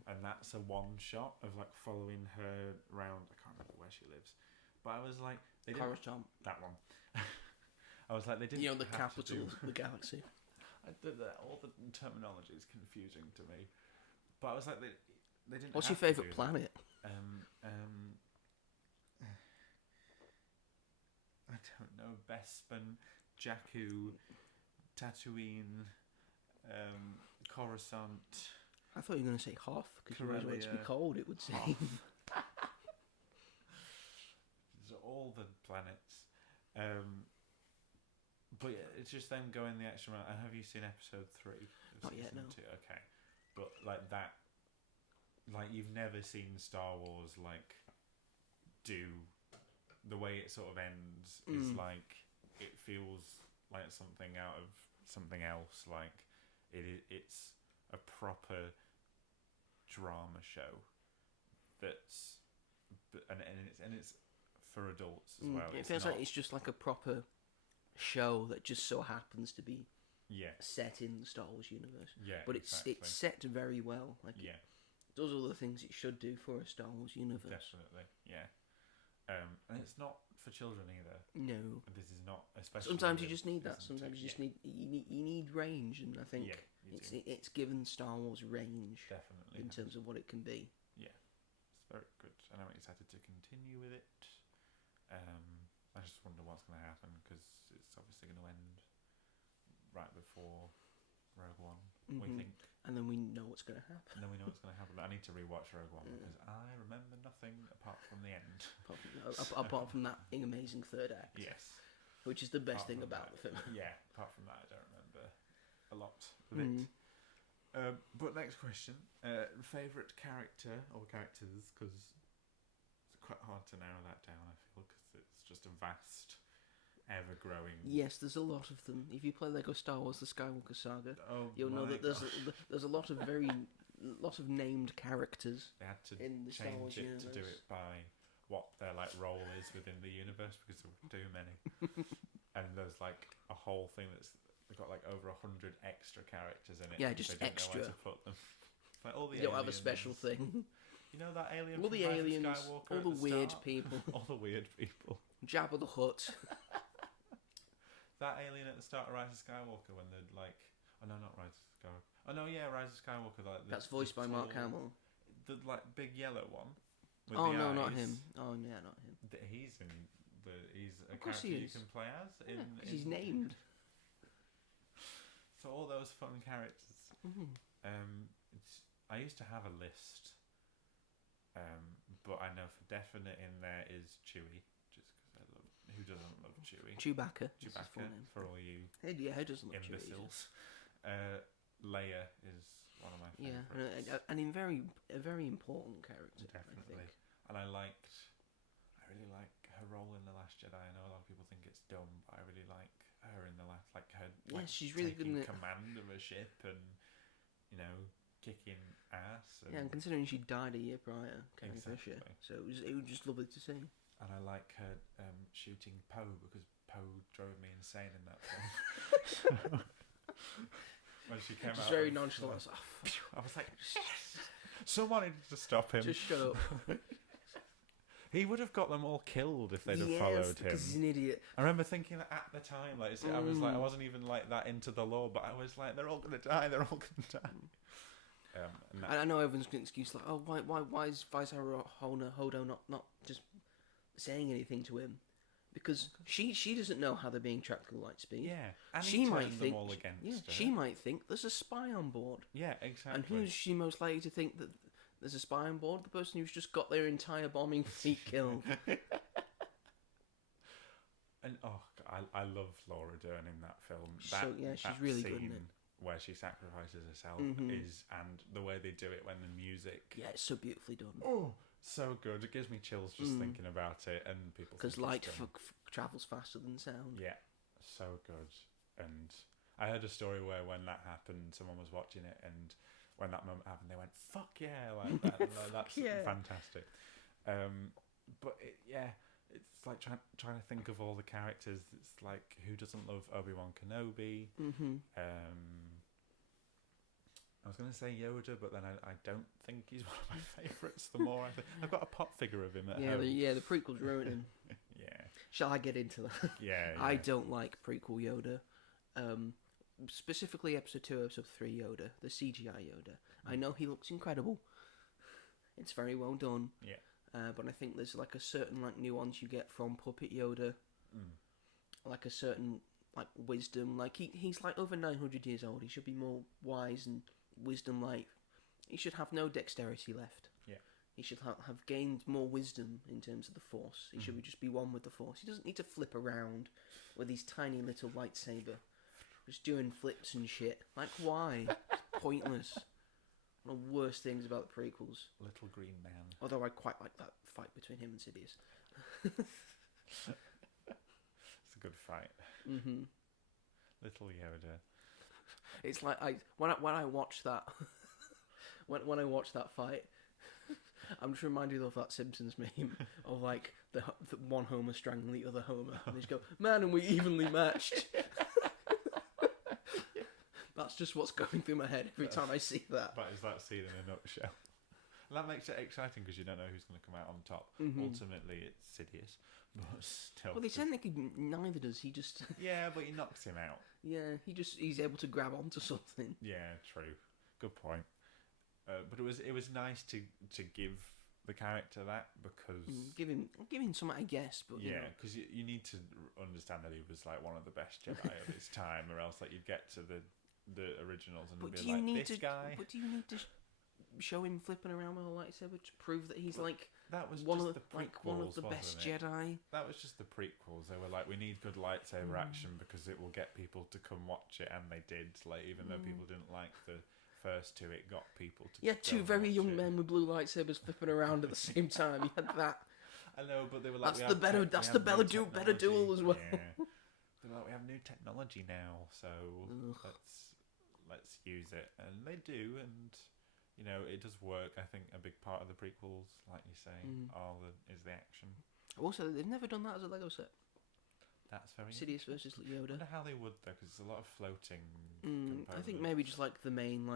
and that's a one shot of like following her around. I can't remember where she lives, but I was like, they didn't. Coruscant. That one. I was like, they didn't. The capital of the galaxy. All the terminology is confusing to me, but I was like, they didn't. What's have your to favourite do planet? I don't know. Bespin, Jakku, Tatooine, Coruscant. I thought you were going to say Hoth, because you always want it to be cold, it would seem. These are all the planets. But yeah, it's just them going the extra mile. And have you seen episode 3 of Not yet, no. 2? Okay. But like that, like you've never seen Star Wars like do the way it sort of ends is like it feels like something out of something else. Like it's a proper drama show that's and it's for adults as well. It feels like it's just like a proper show that just so happens to be set in the Star Wars universe. Yeah, but it's set very well. Like it does all the things it should do for a Star Wars universe. Definitely, yeah. And it's not for children either. No, this is not. Especially sometimes you just need that. Sometimes you just need range, and I think it's given Star Wars range. Definitely in terms of what it can be. Yeah, it's very good, and I'm excited to continue with it. I just wonder what's going to happen because it's obviously going to end right before Rogue One. We think, and then we know what's going to happen. I need to rewatch Rogue One because I remember nothing apart from the end. Apart from that amazing third act. Yes. Which is the best thing about the film. Yeah, apart from that, I don't remember a lot of it. But next question. Favourite character or characters, because it's quite hard to narrow that down, I feel, because it's just a vast, ever-growing... Yes, there's a lot of them. If you play Lego Star Wars The Skywalker Saga, you'll know that there's a lot of named characters in the Star Wars universe. To do it by what their role is within the universe, because there are too many. And there's a whole thing that's got over 100 extra characters in it. Yeah, just they don't extra. know where to put them. All the you don't have a special thing. You know that alien? All the aliens, all the weird people, all the weird people. Jabba the Hutt. That alien at the start of Rise of Skywalker when they're oh no, not Rise of Skywalker. Oh no, yeah, Rise of Skywalker. That's voiced by Mark Hamill. The big yellow one. With oh the no, eyes. not him. Oh yeah, not him. He's a character you can play as. He's named. So all those fun characters. I used to have a list, but I know for definite in there is Chewie, just because I love. Who doesn't love Chewie? Chewbacca for all you. Yeah, who doesn't love imbeciles? Leia is one of my favorites. Yeah, and a very important character. Definitely, and I really like her role in The Last Jedi. I know a lot of people think it's dumb, but I really like her in the last, she's really good in it. Command of a ship and kicking ass. And considering she died a year prior, Carrie Fisher, so it was just lovely to see. And I like her shooting Poe because Poe drove me insane in that film. When she came out, very nonchalant. I was like, someone needed to stop him. Just shut up. He would have got them all killed if they'd have followed him. Because he's an idiot. I remember thinking that at the time, I was I wasn't even that into the lore, but I was like, they're all gonna die. They're all gonna die. And I know everyone's got an excuse why is Vice Admiral Hodo not just saying anything to him? Because she doesn't know how they're being tracked with light speed. Yeah, and she might them think all against her. she might think there's a spy on board. Yeah, exactly. And who's she most likely to think that there's a spy on board? The person who's just got their entire bombing fleet killed. And I love Laura Dern in that film. She's really good in it. Where she sacrifices herself and the way they do it when the music. Yeah, it's so beautifully done. Oh, so good. It gives me chills just thinking about it, and people. Because light travels faster than sound. Yeah, so good. And I heard a story where when that happened, someone was watching it, and when that moment happened, they went, "Fuck yeah!" Like that. That's fantastic. But it's like trying to think of all the characters. It's like, who doesn't love Obi-Wan Kenobi? I was going to say Yoda, but then I don't think he's one of my favourites. The more I've got a pop figure of him at home. The prequels ruin him. Yeah. Shall I get into that? Yeah. I don't like prequel Yoda. Specifically Episode 2, Episode 3 Yoda, the CGI Yoda. I know he looks incredible. It's very well done. Yeah. But I think there's a certain nuance you get from Puppet Yoda. A certain wisdom. He's over 900 years old. He should be more wise and wisdom he should have no dexterity left. Yeah. He should have gained more wisdom in terms of the Force. He should just be one with the Force. He doesn't need to flip around with his tiny little lightsaber, just doing flips and shit. Why? Pointless. One of the worst things about the prequels. Little green man. Although I quite like that fight between him and Sidious. It's a good fight. Little Yoda. It's when I watch that when I watch that fight, I'm just reminded of that Simpsons meme of the one Homer strangling the other Homer, and they just go, "Man, and we evenly matched." That's just what's going through my head every time I see that. That is that scene in a nutshell. And that makes it exciting because you don't know who's going to come out on top. Ultimately, it's Sidious, but still. Well, they technically neither does. He just. Yeah, but he knocks him out. Yeah, he's able to grab onto something. Yeah, true. Good point. But it was nice to give the character that because give him some, I guess. But yeah, because you need to understand that he was like one of the best Jedi of his time, or else like you'd get to the originals and be like this guy. But do you need to show him flipping around with a lightsaber to prove that he's like that was one just of the prequels, one of the best Jedi? That was just the prequels. They were like, we need good lightsaber action because it will get people to come watch it, and they did. Like even though people didn't like the first two, it got people to. Yeah, two very young men with blue lightsabers flipping around at the same time. You had that. I know, but they were like, that's the better duel as well. Yeah. They were like, we have new technology now, so let's use it, and they do, and you know it does work. I think a big part of the prequels, like you say, is the action. Also, they've never done that as a Lego set. That's very Sidious versus Yoda. I wonder how they would though, because it's a lot of floating. I think maybe just like the main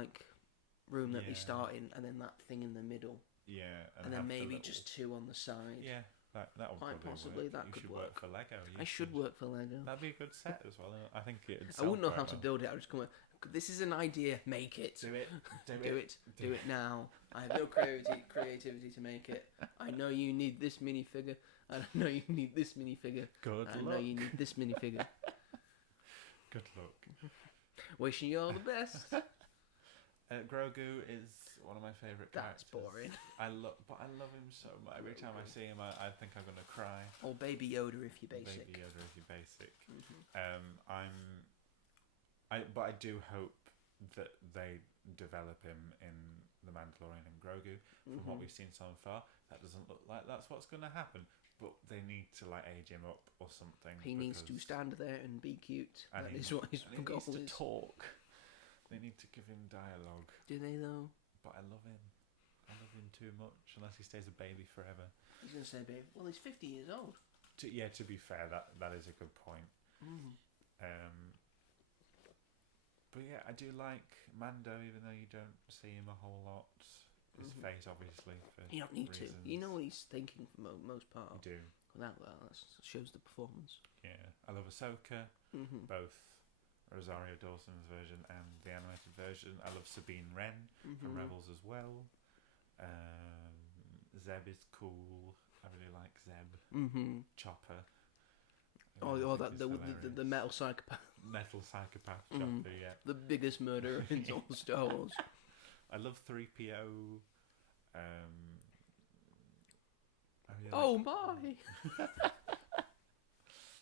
room that they start in, and then that thing in the middle. Yeah, and then maybe just two on the side. Yeah, that would quite possibly work. that you could should work for Lego. I should work for Lego. That'd be a good set as well. I think it'd. I wouldn't know how to build it. I would just come. This is an idea. Make it. Do it. Do it now. I have no creativity to make it. I know you need this minifigure. I know you need this minifigure. Good luck. I know you need this minifigure. Good luck. Wishing you all the best. Grogu is one of my favourite characters. That's boring. I love him so much. Every time I see him, I think I'm gonna cry. Or Baby Yoda if you're basic. Baby Yoda if you're basic. But I do hope that they develop him in The Mandalorian and Grogu. From what we've seen so far, that doesn't look like that's what's gonna happen. But they need to age him up or something. He needs to stand there and be cute. That is what his goal is. He needs to talk. They need to give him dialogue. Do they though? But I love him. I love him too much. Unless he stays a baby forever. He's gonna say baby. Well, he's 50 years old. To be fair, that is a good point. But yeah, I do like Mando, even though you don't see him a whole lot. His face, obviously. You don't need reasons. to. You know what he's thinking for most part. You do. Without that shows the performance. Yeah, I love Ahsoka. Both Rosario Dawson's version and the animated version. I love Sabine Wren from Rebels as well. Zeb is cool. I really like Zeb. Chopper. The metal psychopath. Metal psychopath Chopper, yeah. The biggest murderer in all Star Wars. I love 3PO. My!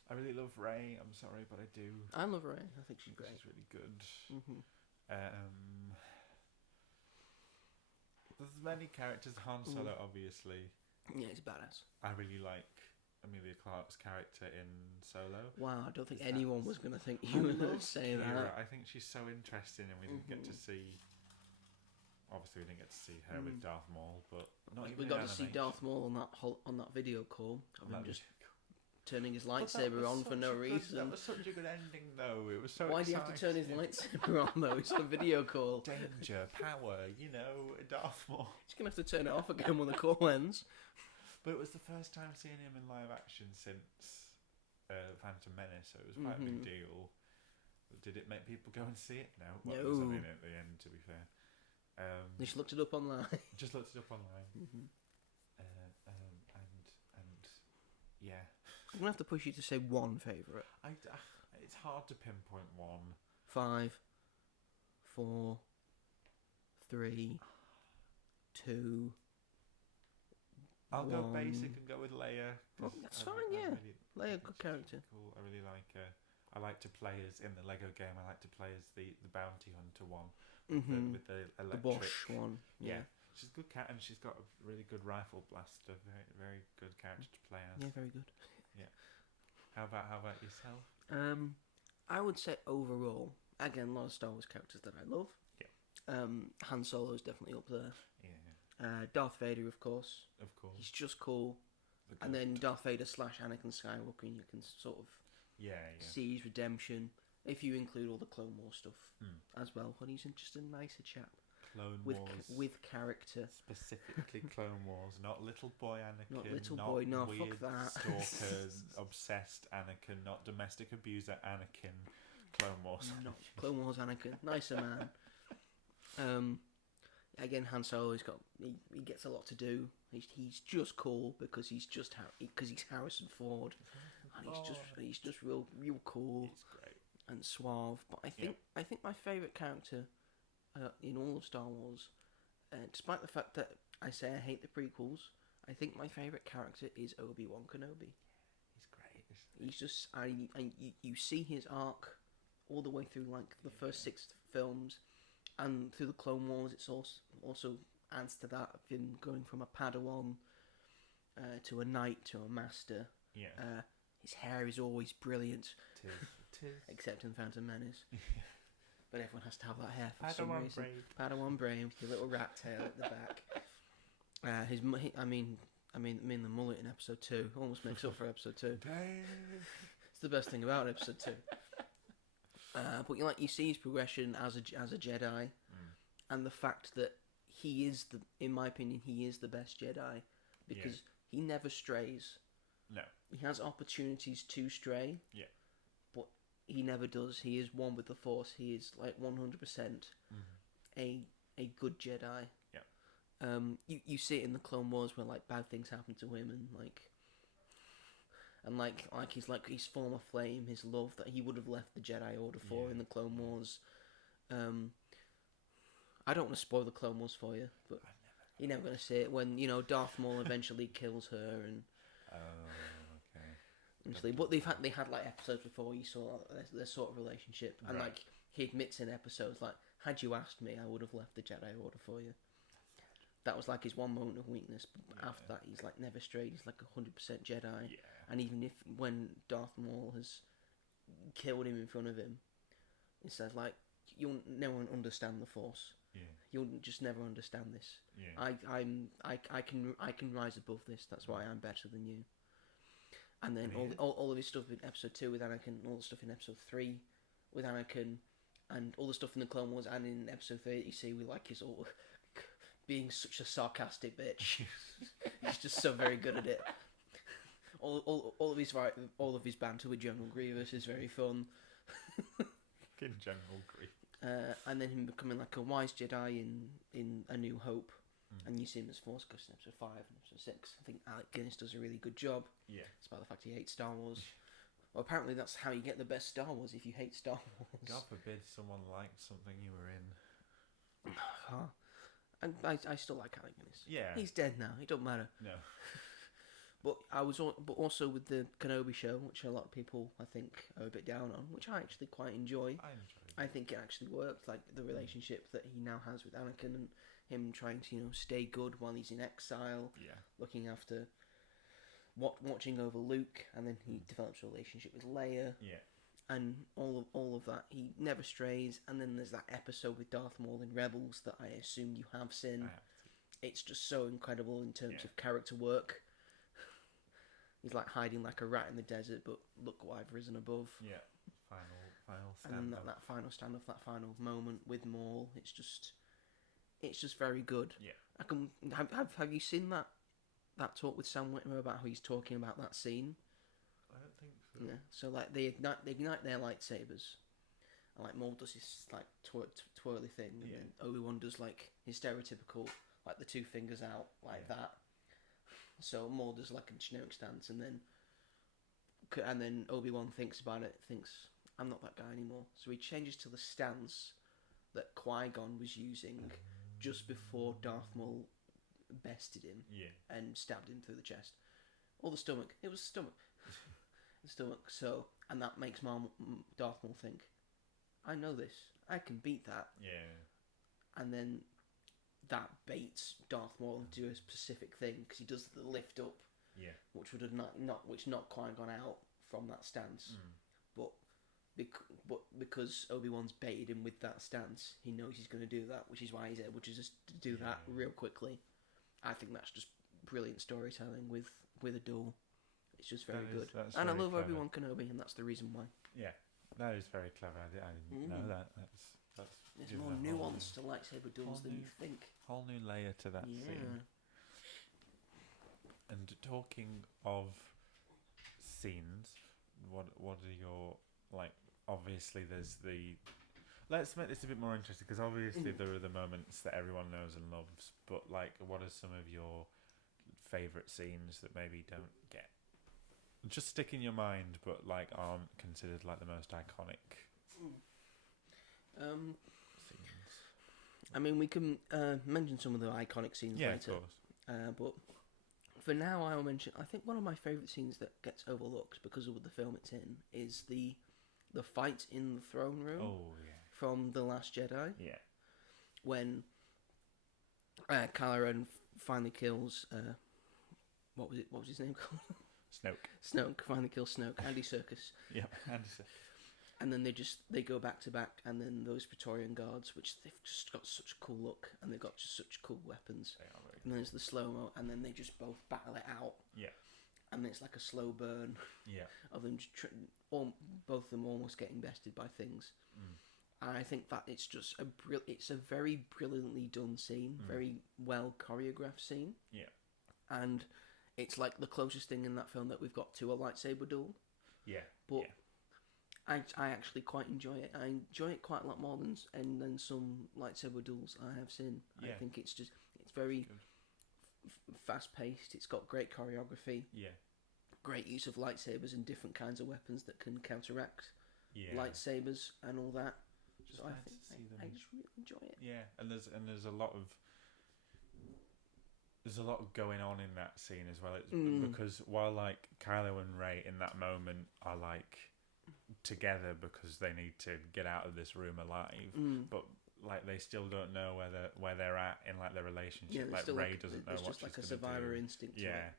I really love Rey. I'm sorry, but I do. I love Rey. I think she's great. She's really good. There's many characters. Han Solo, obviously. Yeah, he's badass. I really like Emilia Clarke's character in Solo. Wow, I don't think anyone was going to think you were going to say that. I think she's so interesting, and we didn't get to see. Obviously, we didn't get to see her with Darth Maul, but we got to see Darth Maul on that video call of him just turning his lightsaber on for no reason. That was such a good ending, though. It was so. Why do you have to turn his lightsaber on though? It's a video call. Danger, power, Darth Maul. He's gonna have to turn it off again when the call ends. But it was the first time seeing him in live action since Phantom Menace, so it was quite a big deal. Did it make people go and see it? No. Well, it was only at the end, to be fair. Just looked it up online. And yeah. I'm gonna have to push you to say one favourite. It's hard to pinpoint one. 5, 4, 3, 2. I'll go basic and go with Leia. Well, that's fine, yeah. Leia, good character. Cool. I really like her. I like to play as in the Lego game. I like to play as the bounty hunter one with the electric. The Bosch one. Yeah. She's a good cat, and she's got a really good rifle blaster. Very, very good character to play as. Yeah, very good. Yeah. How about yourself? I would say overall, again, a lot of Star Wars characters that I love. Yeah. Han Solo is definitely up there. Yeah. Darth Vader, of course. Of course. He's just cool. And then Darth Vader / Anakin Skywalker, and you can sort of see his redemption. If you include all the Clone Wars stuff Mm. as well, but he's just a nicer chap Clone with Wars. with character. Specifically Clone Wars, not little boy Anakin, Not little boy, no, fuck weird that. stalkers, obsessed Anakin, not domestic abuser Anakin. Clone Wars. Not Clone Wars Anakin, nicer man. Again, Han Solo, he gets a lot to do. He's just cool because he's Harrison Ford, and he's just real cool. He's great and suave. But I think my favourite character in all of Star Wars, despite the fact that I say I hate the prequels, I think my favourite character is Obi-Wan Kenobi. He's great. He's just you see his arc all the way through like the first 6 films, and through the Clone Wars. It's also adds to that of him going from a Padawan to a knight to a master. Yeah. His hair is always brilliant. Tis. Except in Phantom Menace. But everyone has to have that hair for Padawan some reason. brain. Padawan brain with your little rat tail at the back. The mullet in episode 2 almost makes up for episode 2. It's the best thing about episode 2. But you see his progression as a Jedi, and the fact that he is in my opinion, he is the best Jedi because he never strays. No. He has opportunities to stray. Yeah. But he never does. He is one with the Force. He is like 100% a good Jedi. Yeah. You see it in the Clone Wars where like bad things happen to him and his former flame, his love that he would have left the Jedi Order for in the Clone Wars. I don't want to spoil the Clone Wars for you, but you're never going to see it when Darth Maul eventually kills her and. Oh, okay. Eventually, but they had like episodes before you saw their sort of relationship, and Right. like he admits in episodes like, had you asked me, I would have left the Jedi Order for you. That was like his one moment of weakness. But after that, he's like never strayed. He's like 100% Jedi. Yeah. And even if when Darth Maul has killed him in front of him, he says like, you'll never understand the Force. Yeah. You'll just never understand this. Yeah. I can rise above this. That's why I'm better than you. And then all of his stuff in episode 2 with Anakin, all the stuff in episode 3 with Anakin, and all the stuff in the Clone Wars and in episode 3 you see with like his all being such a sarcastic bitch. He's just so very good at it. All of his banter with General Grievous is very fun. In General Grievous. And then him becoming like a wise Jedi in A New Hope, and you see him as Force Ghost in episode 5 and episode 6. I think Alec Guinness does a really good job. Yeah. Despite the fact he hates Star Wars. Well, apparently that's how you get the best Star Wars, if you hate Star Wars. God forbid someone liked something you were in. And I still like Alec Guinness. Yeah. He's dead now. It don't matter. No. But but also with the Kenobi show, which a lot of people I think are a bit down on, which I actually quite enjoy. I enjoyed it. I think it actually worked, like the relationship that he now has with Anakin and him trying to stay good while he's in exile, Yeah. looking after, watching over Luke, and then he develops a relationship with Leia. Yeah. And all of that, he never strays. And then there's that episode with Darth Maul in Rebels that I assume you have seen. I have to. It's just so incredible in terms of character work. He's like hiding like a rat in the desert, but look what I've risen above. Yeah. Final stand. And then that final standoff, that final moment with Maul, it's just very good. Yeah. Have you seen that talk with Sam Witwer about how he's talking about that scene? I don't think so. Yeah. So like they ignite their lightsabers, and like Maul does his like twirly thing, and then Obi-Wan does like his stereotypical like the 2 fingers out like that. So Maul does like a generic stance, and then Obi-Wan thinks about it, thinks I'm not that guy anymore. So he changes to the stance that Qui-Gon was using just before Darth Maul bested him and stabbed him through the chest. Or the stomach. It was stomach. The stomach. So, and that makes Darth Maul think, I know this. I can beat that. Yeah. And then that baits Darth Maul into a specific thing because he does the lift up. Yeah. Which would have knocked Qui-Gon out from that stance. But because Obi-Wan's baited him with that stance, he knows he's going to do that, which is why he's able to just do that real quickly. I think that's just brilliant storytelling with a duel. It's just very good. And I love Obi-Wan Kenobi, and that's the reason why. Yeah. That is very clever. I didn't know that. That's There's given more a nuance to lightsaber duels than you think. whole new layer to that scene. And talking of scenes, what are your, like? Obviously, there's the. Let's make this a bit more interesting, because obviously there are the moments that everyone knows and loves. But like, what are some of your favourite scenes that maybe don't get just stick in your mind, but like aren't considered like the most iconic scenes? I mean, we can mention some of the iconic scenes later. Of course. But for now, I'll mention. I think one of my favourite scenes that gets overlooked because of the film it's in is the fight in the throne room. Oh yeah. From The Last Jedi. Yeah. When Kylo Ren finally kills what was his name called? Snoke finally kills Snoke. Andy Serkis. Yeah, Andy Serkis. And then they go back to back, and then those Praetorian guards, which they've just got such a cool look, and they've got just such cool weapons. They are very and then there's the slow mo, and then they just both battle it out. Yeah. And then it's like a slow burn. Yeah. Of them, both of them almost getting bested by things. And I think that it's just it's a very brilliantly done scene, very well choreographed scene. Yeah. And it's like the closest thing in that film that we've got to a lightsaber duel. Yeah. But I actually quite enjoy it. I enjoy it quite a lot more than some lightsaber duels I have seen. Yeah. I think it's very fast paced. It's got great choreography. Yeah. Great use of lightsabers and different kinds of weapons that can counteract lightsabers and all that. So I just really enjoy it. Yeah, and there's a lot going on in that scene as well. It's because while like Kylo and Rey in that moment are like together because they need to get out of this room alive, but like they still don't know where they're at in like their relationship. Like Rey doesn't know what she's going to do. It's just like a survivor instinct. Yeah.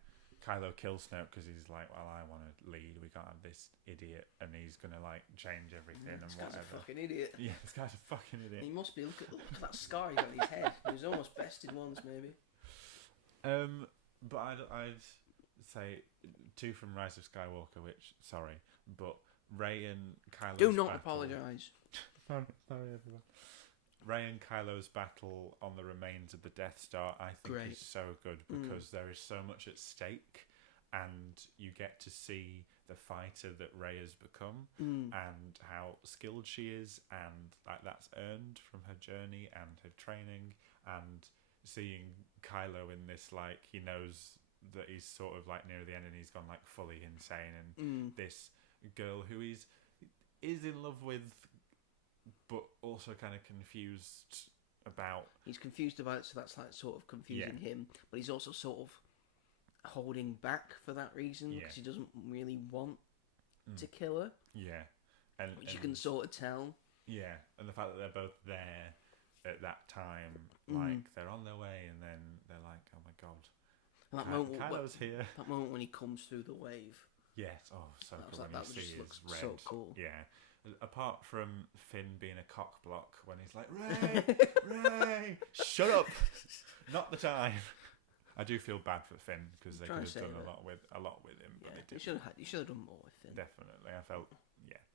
Kylo kills Snoke because he's like, well, I want to lead. We can't have this idiot, and he's gonna like change everything and this whatever. This guy's a fucking idiot. Yeah, this guy's a fucking idiot. He must be. Look at that scar he's got on his head. He was almost bested once, maybe. But I'd say two from Rise of Skywalker, but Rey and Kylo's do not apologise. Sorry, everyone. Rey and Kylo's battle on the remains of the Death Star, I think, is so good because there is so much at stake, and you get to see the fighter that Rey has become and how skilled she is, and like that's earned from her journey and her training, and seeing Kylo in this, like, he knows that he's sort of like near the end and he's gone like fully insane, and this girl who is in love with, but also kind of confused about. He's confused about it, so that's like sort of confusing him. But he's also sort of holding back for that reason because he doesn't really want to kill her. Yeah, which you can sort of tell. Yeah, and the fact that they're both there at that time, like they're on their way, and then they're like, "Oh my god!" And that moment, Kylo's here. That moment when he comes through the wave. Yes. Oh, so cool. Like, when that you see just looks his red. so cool. Yeah. Apart from Finn being a cock block when he's like, Ray, shut up, not the time. I do feel bad for Finn because they could have done a lot with him. Yeah, but you should have done more with Finn. Definitely, I felt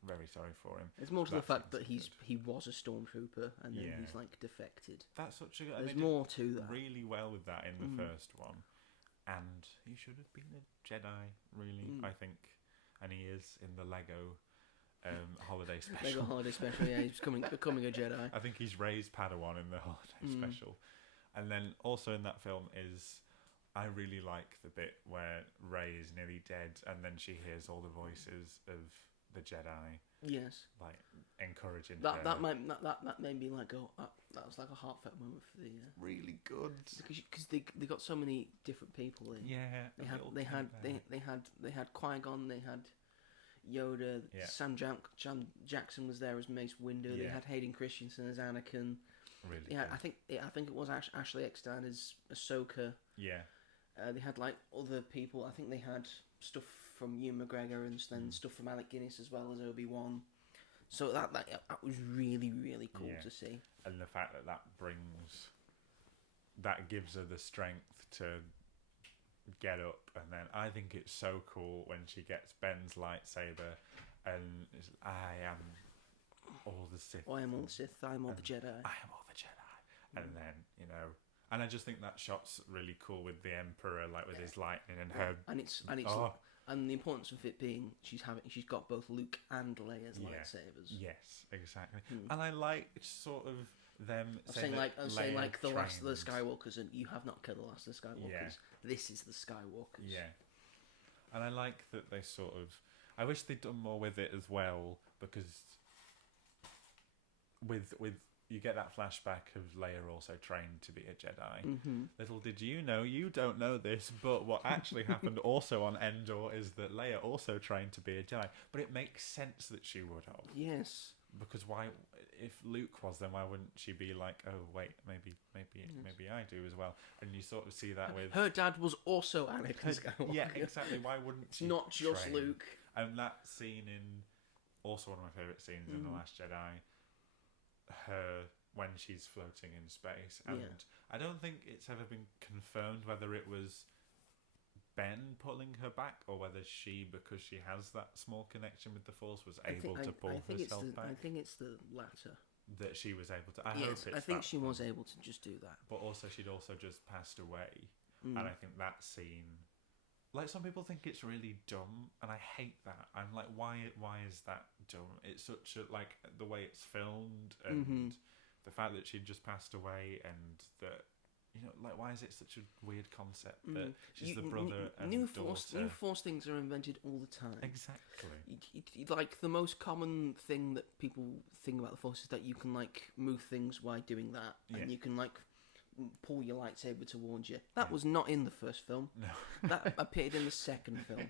very sorry for him. It's more to the fact that he was a stormtrooper and then he's like defected. That's such a. There's more to that. Really well with that in the first one, and he should have been a Jedi. Really, I think, and he is in the Lego. Holiday special. Lego holiday special, yeah. He's becoming a Jedi. I think he's Rey's Padawan in the holiday special. And then also in that film is, I really like the bit where Rey is nearly dead, and then she hears all the voices of the Jedi. Yes. Like encouraging that. her. That made me like go. That was like a heartfelt moment for the. Really good. Because they got so many different people in. Yeah. They had Qui-Gon. They had Yoda. Sam Jackson was there as Mace Windu. They had Hayden Christensen as Anakin. Really. Yeah, I think it was Ashley Eckstein as Ahsoka. Yeah. They had like other people. I think they had stuff from Ewan McGregor and then stuff from Alec Guinness as well as Obi-Wan. So that was really, really cool to see. And the fact that gives her the strength to get up, and then I think it's so cool when she gets Ben's lightsaber and I am all the Sith. I am all the Sith. I am all the Jedi. I am all the Jedi. And then, and I just think that shot's really cool with the Emperor, like with his lightning and her. And the importance of it being she's got both Luke and Leia's lightsabers. Yes, exactly. And I like sort of them saying like the last of the Skywalkers, and you have not killed the last of the Skywalkers. Yeah. This is the Skywalkers. Yeah. And I like that they sort of. I wish they'd done more with it as well, because with you get that flashback of Leia also trained to be a Jedi. Mm-hmm. Little did you know, you don't know this, but what actually happened also on Endor is that Leia also trained to be a Jedi. But it makes sense that she would have. Yes. Because why, if Luke was, then why wouldn't she be like, oh wait, maybe I do as well? And you sort of see that with her dad was also Anakin Skywalker. Yeah, exactly. Why wouldn't she? Not just train? Luke. And that scene also one of my favourite scenes in The Last Jedi. Her when she's floating in space, and I don't think it's ever been confirmed whether it was Ben pulling her back or whether she, because she has that small connection with the Force, was able to pull herself back. I think it's the latter. That she was able to. I think she was able to just do that. But also, she'd also just passed away, and I think that scene. Like, some people think it's really dumb, and I hate that. I'm like, why is that dumb? It's such a, like, the way it's filmed, and the fact that she'd just passed away, and that, like, why is it such a weird concept that she's the brother and daughter? New Force things are invented all the time. Exactly. Like, the most common thing that people think about the Force is that you can, like, move things while doing that, and you can, like, pull your lightsaber towards you. That was not in the first film. No. That appeared in the second film.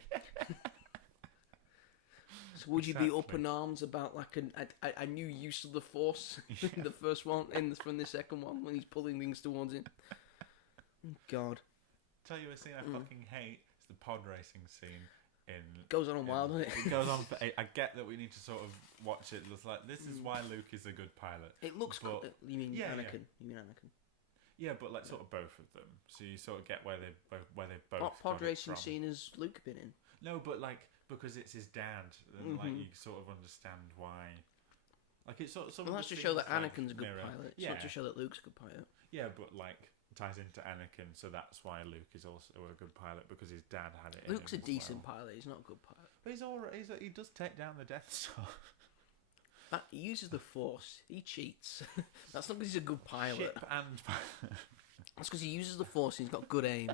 So would you be up in arms about like a new use of the Force in the first one, from the second one, when he's pulling things towards him? God. Tell you a scene I fucking hate. It's the pod racing scene. Goes on a while, doesn't it? It goes on for I get that we need to sort of watch it. It's like, this is why Luke is a good pilot. It looks good. You mean Anakin? You mean Anakin? Yeah, but like sort of both of them, so you sort of get where they both. What pod racing scene has Luke been in? No, but like, because it's his dad, and like you sort of understand why. Like, it's sort of. Well, that's to show that Anakin's a good pilot. It's not to show that Luke's a good pilot. Yeah, but like ties into Anakin, so that's why Luke is also a good pilot, because his dad had it. Luke's a decent pilot. He's not a good pilot. But he's alright. He does take down the Death Star. He uses the Force. He cheats. That's not because he's a good pilot. Ship and pilot. That's because he uses the Force and he's got good aim.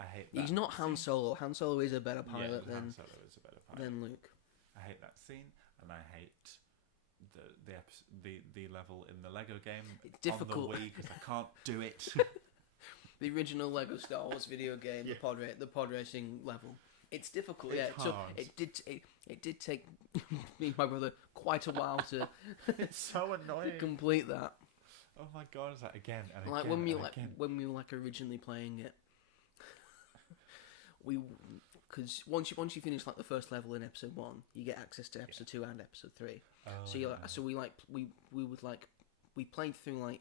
I hate that. He's not Han Solo. Han Solo is a better pilot than Han Solo is a better pilot than Luke. I hate that scene, and I hate the level in the Lego game. It's difficult on the Wii because I can't do it. The original Lego Star Wars video game, the pod racing level. It's difficult. It's hard. So it did take me and my brother quite a while to. It's so annoying. To complete that. Oh my god! Is that again and like again? When we were originally playing it, because once you finish like the first level in episode 1, you get access to episode 2 and episode 3. So we played through like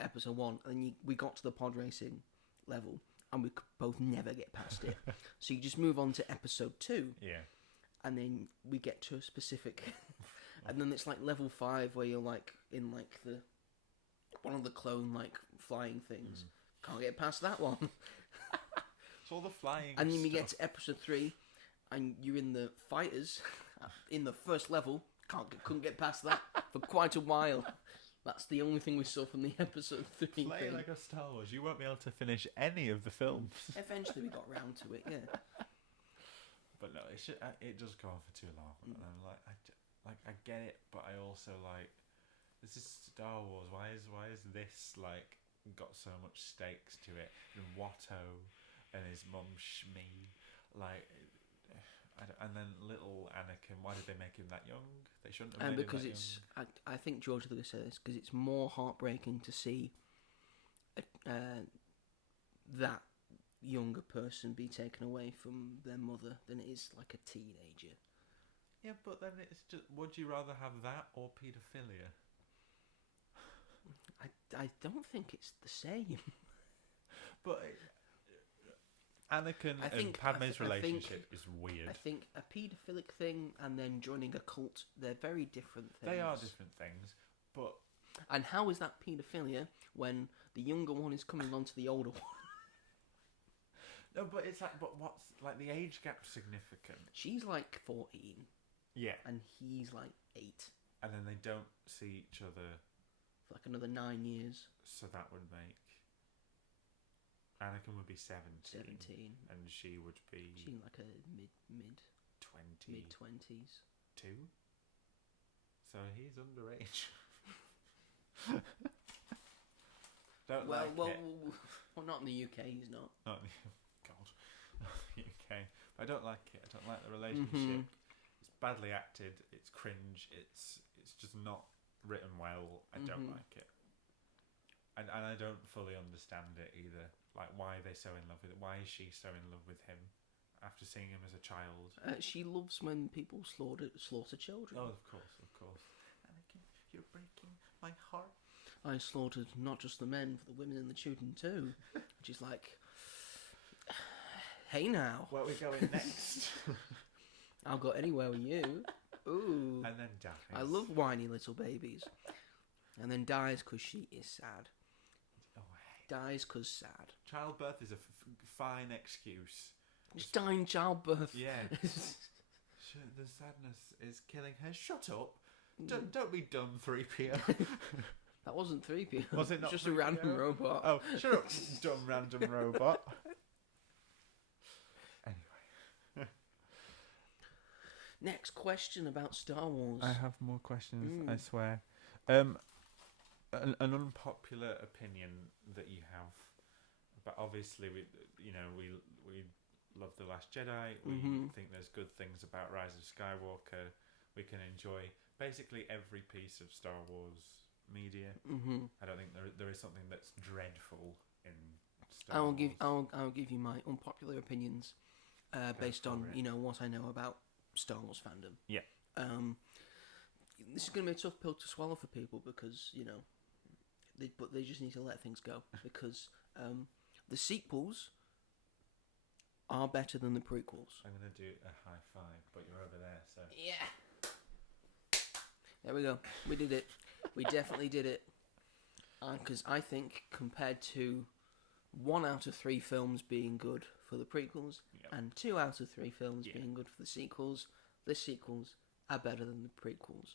episode 1, and then we got to the pod racing level, and we could both never get past it. So you just move on to episode 2. Yeah. And then we get to a specific, and then it's like level 5 where you're like in like the one of the clone like flying things. Can't get past that one. It's all the flying. And then stuff. we get to episode 3, and you're in the fighters in the first level. Couldn't get past that for quite a while. That's the only thing we saw from the episode 3 thing. Like a Star Wars, you won't be able to finish any of the films. Eventually, we got round to it, yeah. But no, it does go on for too long, and I'm like, I get it, but I also like, this is Star Wars. Why is this like got so much stakes to it? And Watto and his mum Shmi, like. And then little Anakin, why did they make him that young? They shouldn't have made because him that it's young. I think George Lucas said this because it's more heartbreaking to see that younger person be taken away from their mother than it is like a teenager. Yeah, but then it's just, would you rather have that or paedophilia? I don't think it's the same. But Anakin I think- and Padme's I think- relationship is weird. I think a paedophilic thing and then joining a cult, they're very different things. They are different things, but And how is that paedophilia when the younger one is coming on to the older one? no, but it's like, but what's like the age gap significant? She's like 14 Yeah, and he's like 8 and then they don't see each other, for like another 9 years. so that would make Anakin would be 17, 17. and she would be She's like a mid 22. 20s. So he's underage. Don't Well, like well, it. well, not in the UK. He's not. Not in the, God, UK. I don't like it. I don't like the relationship. It's badly acted. It's cringe. It's just not written well. I don't like it. And I don't fully understand it either. Like, why are they so in love with it? Why is she so in love with him after seeing him as a child? She loves when people slaughter children. Oh, of course. Anakin, you're breaking my heart. I slaughtered not just the men, but the women and the children too. Which is like, hey now, Where are we going next? I'll go anywhere with you. Ooh, And then dies. I love whiny little babies. And then dies because she is sad. Oh, I hate Dies because sad. childbirth is a fine excuse. Just die in childbirth. Yeah. The sadness is killing her. Shut up. Don't be dumb, 3PO. That wasn't 3PO. Was it not Just a 3PO? random robot. Oh, shut up, dumb random robot. Anyway. Next question about Star Wars. I have more questions, I swear. An unpopular opinion that you have, but obviously we love The Last Jedi. We think there's good things about Rise of Skywalker. We can enjoy basically every piece of Star Wars media. I don't think there is something that's dreadful in Star Wars. I'll give you my unpopular opinions, based on what I know about Star Wars fandom. Yeah. This is going to be a tough pill to swallow for people because but they just need to let things go because the sequels are better than the prequels. I'm going to do a high five, but you're over there, so... Yeah. There we go. We did it. We definitely did it. Because I think compared to 1 out of 3 films being good for the prequels and 2 out of 3 films being good for the sequels are better than the prequels.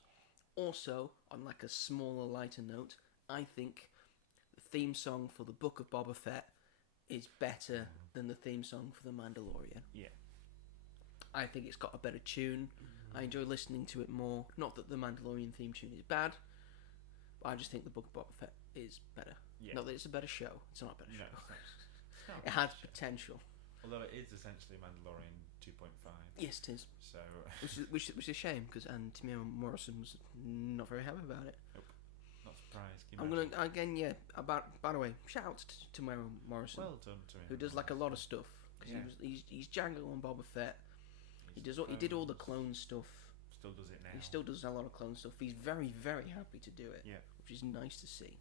Also, on like a smaller, lighter note, I think the theme song for the Book of Boba Fett is better than the theme song for The Mandalorian. Yeah. I think it's got a better tune. I enjoy listening to it more. Not that the Mandalorian theme tune is bad, but I just think the Book of Boba Fett is better. Yeah. Not that it's a better show. It's not a better No, show. it's not It has potential. Although it is essentially Mandalorian 2.5. Yes, it is. So... Which is a shame, because Tamir Morrison was not very happy about it. Nope. Not surprised. I'm going to, again, by the way, shout out to Tamir Morrison. Well done to him. Who does like a lot of stuff. Because he's Django on Boba Fett. He did all the clone stuff. Still does it now. He still does a lot of clone stuff. He's very, very happy to do it. Yeah. Which is nice to see.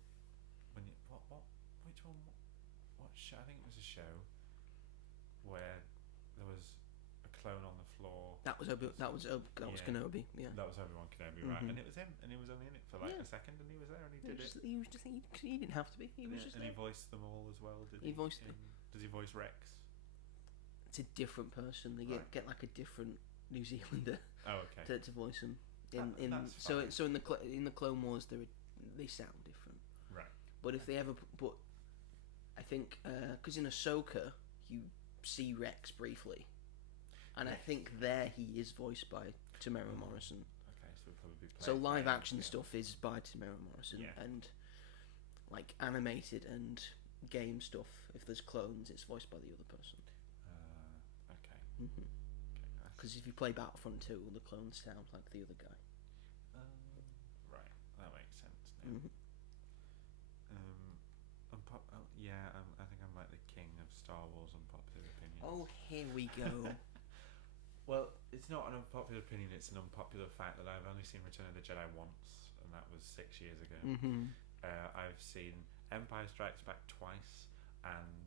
Which one? What show? I think it was a show where there was a clone on the floor. That was Kenobi. Yeah. That was Obi-Wan Kenobi, right? And it was him, and he was only in it for like a second, and he was there, and he did it. He didn't have to be. He was just and there. he voiced them all as well. Did He voiced in, Does he voice Rex? It's a different person. They get like a different New Zealander Oh, okay. to voice them. That's So fine. in the Clone Wars they sound different. Right. But if they ever put, I think because in Ahsoka you see Rex briefly, and I think there he is voiced by Tamara Morrison. Okay, so we'll probably play. So live action stuff is by Tamara Morrison, Yeah. and like animated and game stuff, if there's clones, it's voiced by the other person. Okay. Because if you play Battlefront 2, the clones sound like the other guy. Right, that makes sense now. I think I'm like the king of Star Wars unpopular opinions. Oh, here we go. Well, it's not an unpopular opinion, it's an unpopular fact that I've only seen Return of the Jedi once, and that was 6 years ago. I've seen Empire Strikes Back twice, and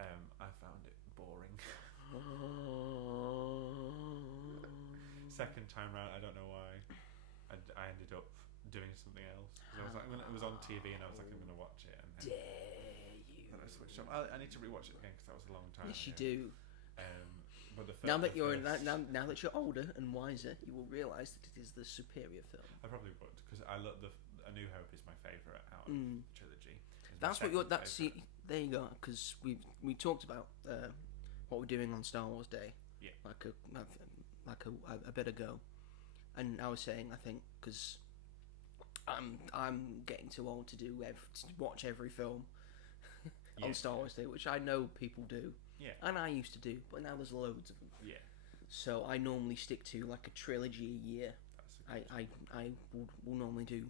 I found it boring. Second time round, I don't know why. I ended up doing something else. I was like, it was on TV, and I was like, I'm going to watch it. And then, Dare you? then I switched on. I need to rewatch it again because that was a long time. Yes, you ago. do. But Now that you're now that you're older and wiser, you will realise that it is the superior film. I probably would because I love A New Hope is my favourite out of the trilogy. That's what you're. That's there you go. Because we talked about what we're doing on Star Wars Day. Yeah. Like a bit ago, and I was saying I think because I'm getting too old to watch every film on Star Wars Day, which I know people do. Yeah. And I used to do, but now there's loads of them. Yeah. So I normally stick to like a trilogy a year. I will normally do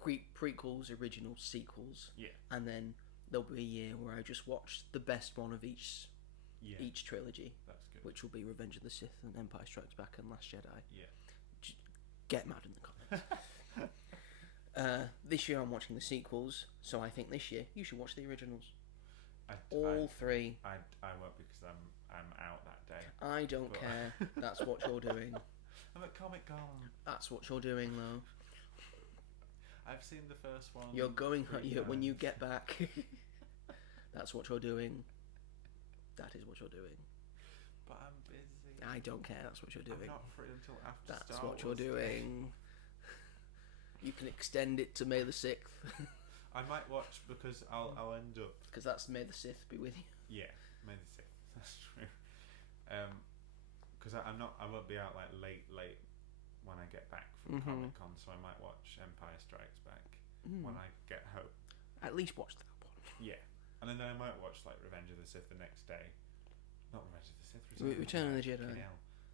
prequels, originals, sequels. Yeah. And then there'll be a year where I just watch the best one of each trilogy. That's good. Which will be Revenge of the Sith and Empire Strikes Back and Last Jedi. Yeah. Get mad in the comments. This year I'm watching the sequels, so I think this year you should watch the originals. All three. I won't because I'm out that day. I don't care. That's what you're doing. I'm at Comic Con. That's what you're doing, though. I've seen the first one. You're going when you get back. That's what you're doing. That is what you're doing. But I'm busy. I don't care. That's what you're doing. I'm not free until after. That's Star what you're Wars doing. You can extend it to May the 6th. I might watch because I'll end up. Because that's May the 6th be with you. Yeah, May the 6th. That's true. Because I won't be out like late when I get back from Comic Con, so I might watch Empire Strikes Back when I get home. At least watch that one. Yeah, and then I might watch like Revenge of the Sith the next day. Not Revenge of the Sith. Return of the Jedi.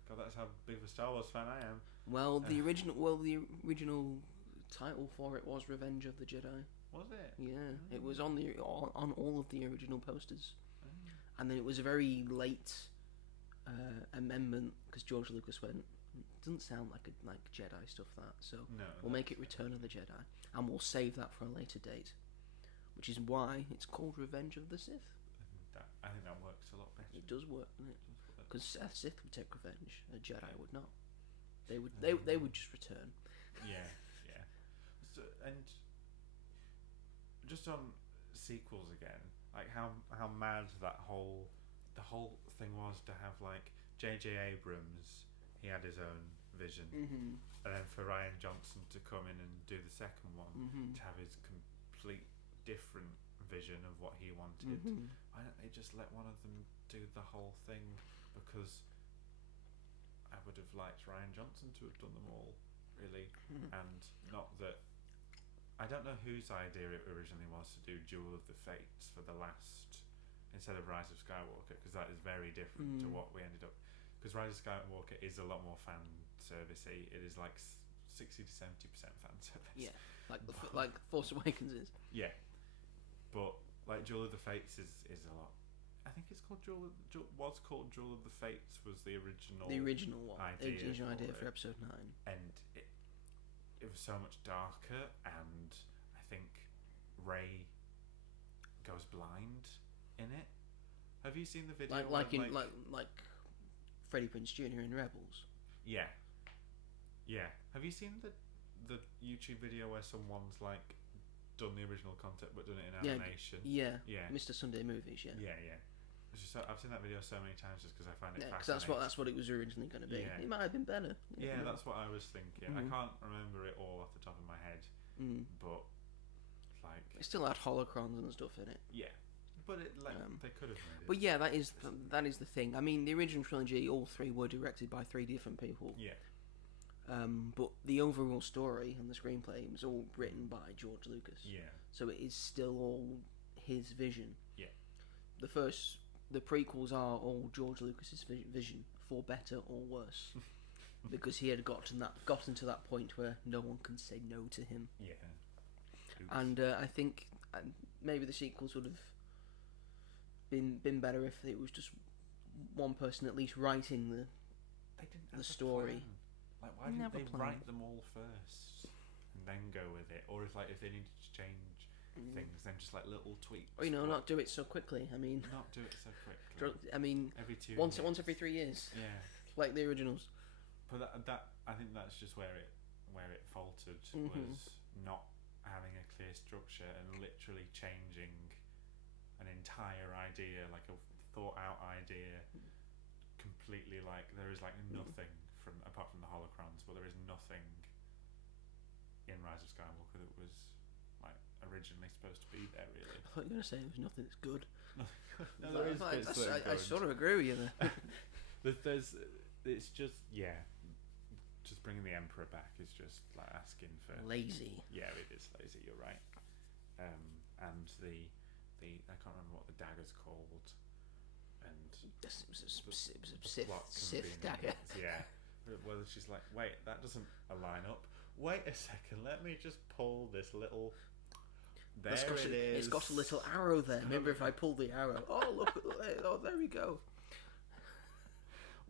God, that's how big of a Star Wars fan I am. Well, the original title for it was Revenge of the Jedi. Was it? Yeah, it was on all of the original posters, and then it was a very late amendment because George Lucas went, it doesn't sound like Jedi stuff that, so we'll make it Return of the Jedi, and we'll save that for a later date, which is why it's called Revenge of the Sith. I think that works a lot better. It does work, doesn't it? Because a Sith would take revenge, a Jedi would not. They would just return. Yeah. So, and just on sequels again, like how mad the whole thing was to have like J.J. Abrams, he had his own vision, and then for Rian Johnson to come in and do the second one, to have his complete different vision of what he wanted. Why don't they just let one of them do the whole thing? Because I would have liked Rian Johnson to have done them all, really, and not that. I don't know whose idea it originally was to do Duel of the Fates for the last, instead of Rise of Skywalker, because that is very different to what we ended up. Because Rise of Skywalker is a lot more fan servicey. It is like 60 to 70% fan service. Yeah, like Force Awakens is. Yeah, but like Duel of the Fates is a lot. I think it's called Duel of the Fates was the original. The original one. Idea the original idea for Episode 9. And it was so much darker, and I think Rey goes blind in it. Have you seen the video? Like Freddie Prinze Jr. in Rebels. Yeah. Have you seen the YouTube video where someone's like done the original concept but done it in animation? Yeah. Mr. Sunday Movies. Yeah. I've seen that video so many times just because I find it fascinating. Because that's what it was originally going to be. Yeah. It might have been better. Yeah, that's what I was thinking. I can't remember it all off the top of my head, but like it still had holocrons and stuff in it. Yeah, but they could have made it. But yeah, that is the thing. I mean, the original trilogy, all three were directed by 3 different people. Yeah. But the overall story and the screenplay was all written by George Lucas. Yeah. So it is still all his vision. Yeah. The prequels are all George Lucas's vision, for better or worse, because he had gotten to that point where no one can say no to him. Yeah. Oops. And I think maybe the sequels would have been better if it was just one person at least writing the story. Like, why didn't they write them all first and then go with it? Or if they needed to change things than just like little tweaks. Or not do it so quickly. I mean, not do it so quickly. I mean, every 2 once years. every 3 years. Yeah. Like the originals. But that I think that's just where it faltered, was not having a clear structure and literally changing an entire idea, like a thought out idea, completely. Like there is like nothing apart from the holocrons, but there is nothing in Rise of Skywalker that was like originally supposed to be there. Really. I thought you were gonna say there's nothing that's good. No, there is bits that are I good. sort of agree with you there. It's just just bringing the Emperor back is just like asking for lazy. Yeah, it is lazy. You're right. And the I can't remember what the dagger's called. And it was a Sith dagger. Yeah. Well, she's like, wait, that doesn't align up. Wait a second, let me just pull this little. There it is. It's got a little arrow there. Remember, if I pull the arrow, look! Oh, there we go.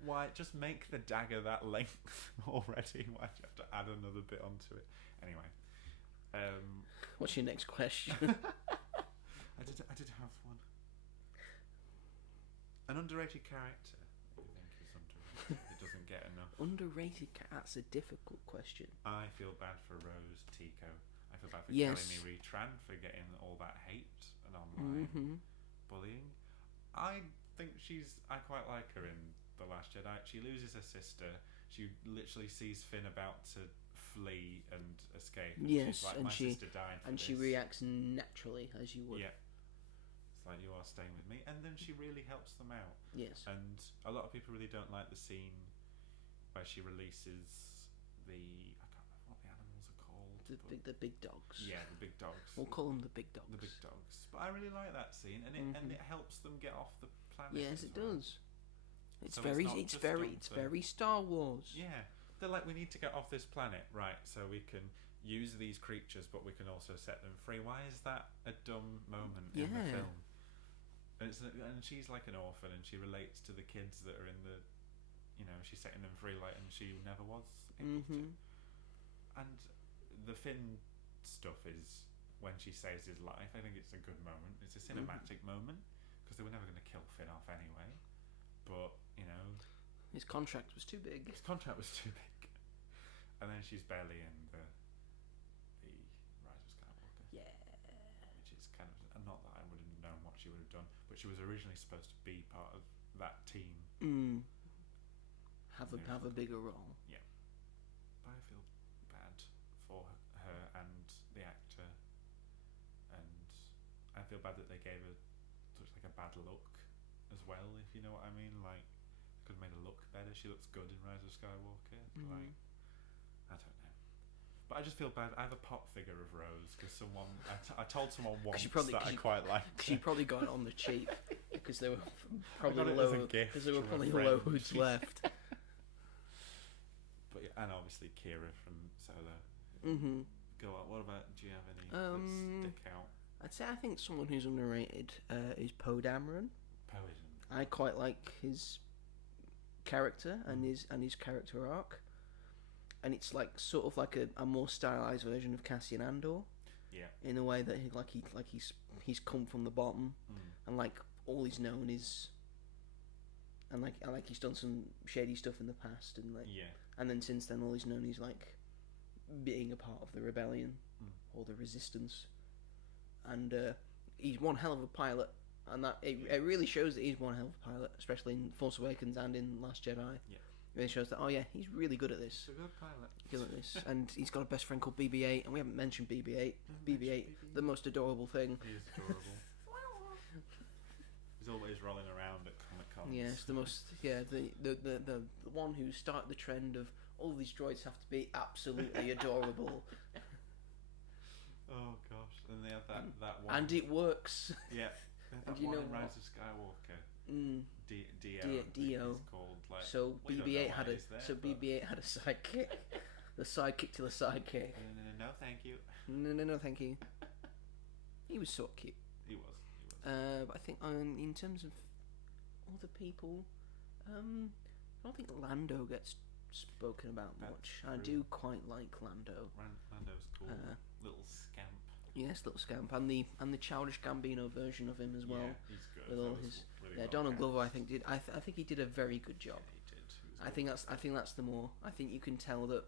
Why just make the dagger that length already? Why do you have to add another bit onto it? Anyway, what's your next question? I did have one. An underrated character. I think is underrated. It doesn't get enough. Underrated. That's a difficult question. I feel bad for Rose Tico. I feel bad for Yes. Kelly Marie Tran for getting all that hate and online bullying. I think I quite like her in The Last Jedi. She loses her sister. She literally sees Finn about to flee and escape. And yes, she's like, and my sister died for she this. reacts naturally as you would. Yeah. It's like, you are staying with me. And then she really helps them out. Yes. And a lot of people really don't like the scene where she releases I can't remember what the animals are called. The big dogs. Yeah, the big dogs. We'll call them the big dogs. The big dogs. But I really like that scene, and it helps them get off the planet. Yes, it does. It's So very it's very Star Wars. Yeah, they're like, we need to get off this planet, right? So we can use these creatures, but we can also set them free. Why is that a dumb moment in the film? And she's like an orphan, and she relates to the kids that are in the, she's setting them free, like, and she never was able to. And the Finn stuff is when she saves his life. I think it's a good moment. It's a cinematic moment because they were never going to kill Finn off anyway. But his contract was too big. And then she's barely in the Rise of Skywalker. Yeah. Which is kind of, not that I would have known what she would have done, but she was originally supposed to be part of that team. Have a bigger role. Yeah. But I feel bad for her and the actor, and I feel bad that they gave her such like a bad look as well, if you know what I mean. Like, they could have made her look better. She looks good in Rise of Skywalker. Like, I don't know. But I just feel bad. I have a pop figure of Rose because I told someone once that I quite liked. She probably got it on the cheap because there were probably loads loads left. But and obviously Kira from Solo. Go on. What about? Do you have any that stick out? I think someone who's underrated is Poe Dameron. I quite like his character and his character arc, and it's like sort of like a more stylized version of Cassian Andor. Yeah. In a way that he's come from the bottom, and like all he's known is, and like he's done some shady stuff in the past, and like and then since then all he's known is like being a part of the rebellion or the resistance, and he's one hell of a pilot. And that it really shows that he's one hell of a pilot, especially in Force Awakens and in Last Jedi. Yeah. It really shows that, he's really good at this. He's a good pilot. Good at this. And he's got a best friend called BB-8, and we haven't mentioned BB-8. BB-8, the most adorable thing. He is adorable. He's always rolling around at Comic-Cons. Yes, the most, the one who started the trend of all these droids have to be absolutely adorable. Oh gosh, and they have that one. And it works. Yeah. That one in Rise of Skywalker. Dio. Called, like, so BB-8 had a sidekick. The sidekick to the sidekick. No, thank you. No, thank you. He was so cute. He was. But I think in terms of other people, I don't think Lando gets spoken about much. I do quite like Lando. Lando's cool. Little scamp. Yes, little scamp, and the childish Gambino version of him as well. Yeah, he's good. With all his Donald Glover, I think I think he did a very good job. Yeah, he did. I think that's the more. I think you can tell that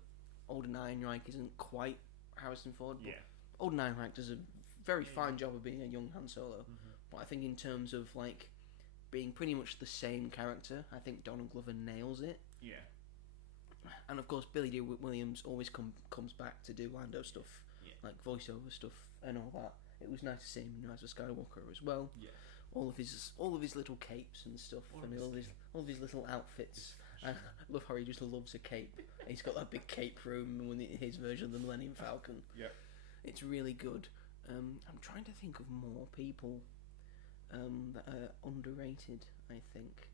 Alden Ehrenreich isn't quite Harrison Ford. But Alden Ehrenreich does a very fine job of being a young Han Solo. Mm-hmm. But I think in terms of like being pretty much the same character, I think Donald Glover nails it. Yeah. And of course, Billy D. Williams always comes back to do Lando stuff, like voiceover stuff and all that. It was nice to see him in Rise of Skywalker as well. Yeah. All of his little capes and stuff, all of his little outfits. I love how he just loves a cape. He's got that big cape room when his version of the Millennium Falcon. Yeah. It's really good. I'm trying to think of more people that are underrated. I think.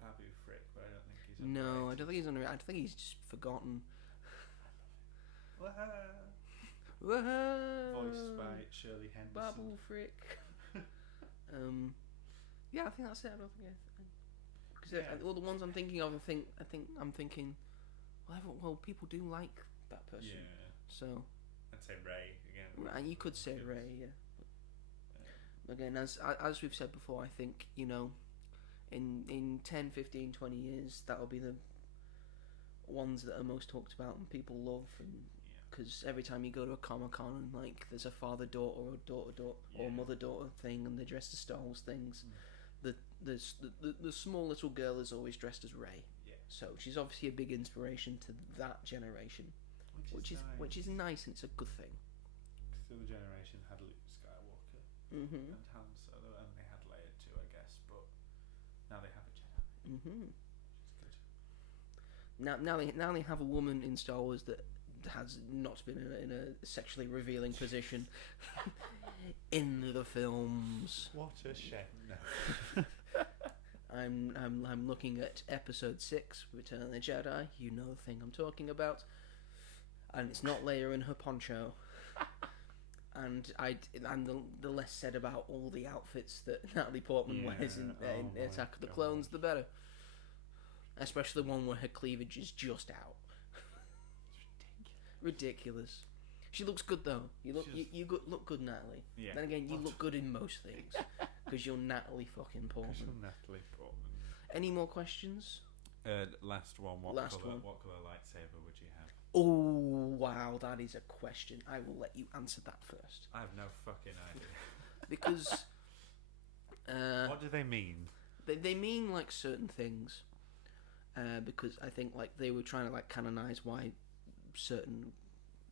Babu Frick, but I don't think he's No, underrated. I don't think he's underrated. I think he's just forgotten. Voiced by Shirley Henderson. Babu Frick. Yeah, I think that's it. I don't think because all the ones I'm thinking of, I'm thinking, well, people do like that person. Yeah. So I'd say Ray again. and you could say Ray, yeah. Again, as we've said before, I think, you know, in 10, 15, 20 years, that'll be the ones that are most talked about and people love, and because every time you go to a Comic-Con and like there's a father-daughter or daughter-daughter or mother-daughter thing and they're dressed as Star Wars things, the small little girl is always dressed as Rey. Yeah. So she's obviously a big inspiration to that generation, which is nice and it's a good thing. The other generation had Luke Skywalker and Han Solo, and they had Leia too, I guess, but now they have a Jedi. Which is good. Now they have a woman in Star Wars that has not been in a sexually revealing position in the films. What a shame! No. I'm looking at Episode 6, Return of the Jedi. You know the thing I'm talking about, and it's not Leia in her poncho. And the less said about all the outfits that Natalie Portman wears in Attack of the Clones, the better. Especially the one where her cleavage is just out. Ridiculous. She looks good though. You look good, Natalie. Yeah. Then again, you look good in most things because you're Natalie fucking Portman. Natalie Portman. Any more questions? Last one. What colour lightsaber would you have? Oh wow, that is a question. I will let you answer that first. I have no fucking idea. Because what do they mean? They mean like certain things. Because I think like they were trying to like canonize why certain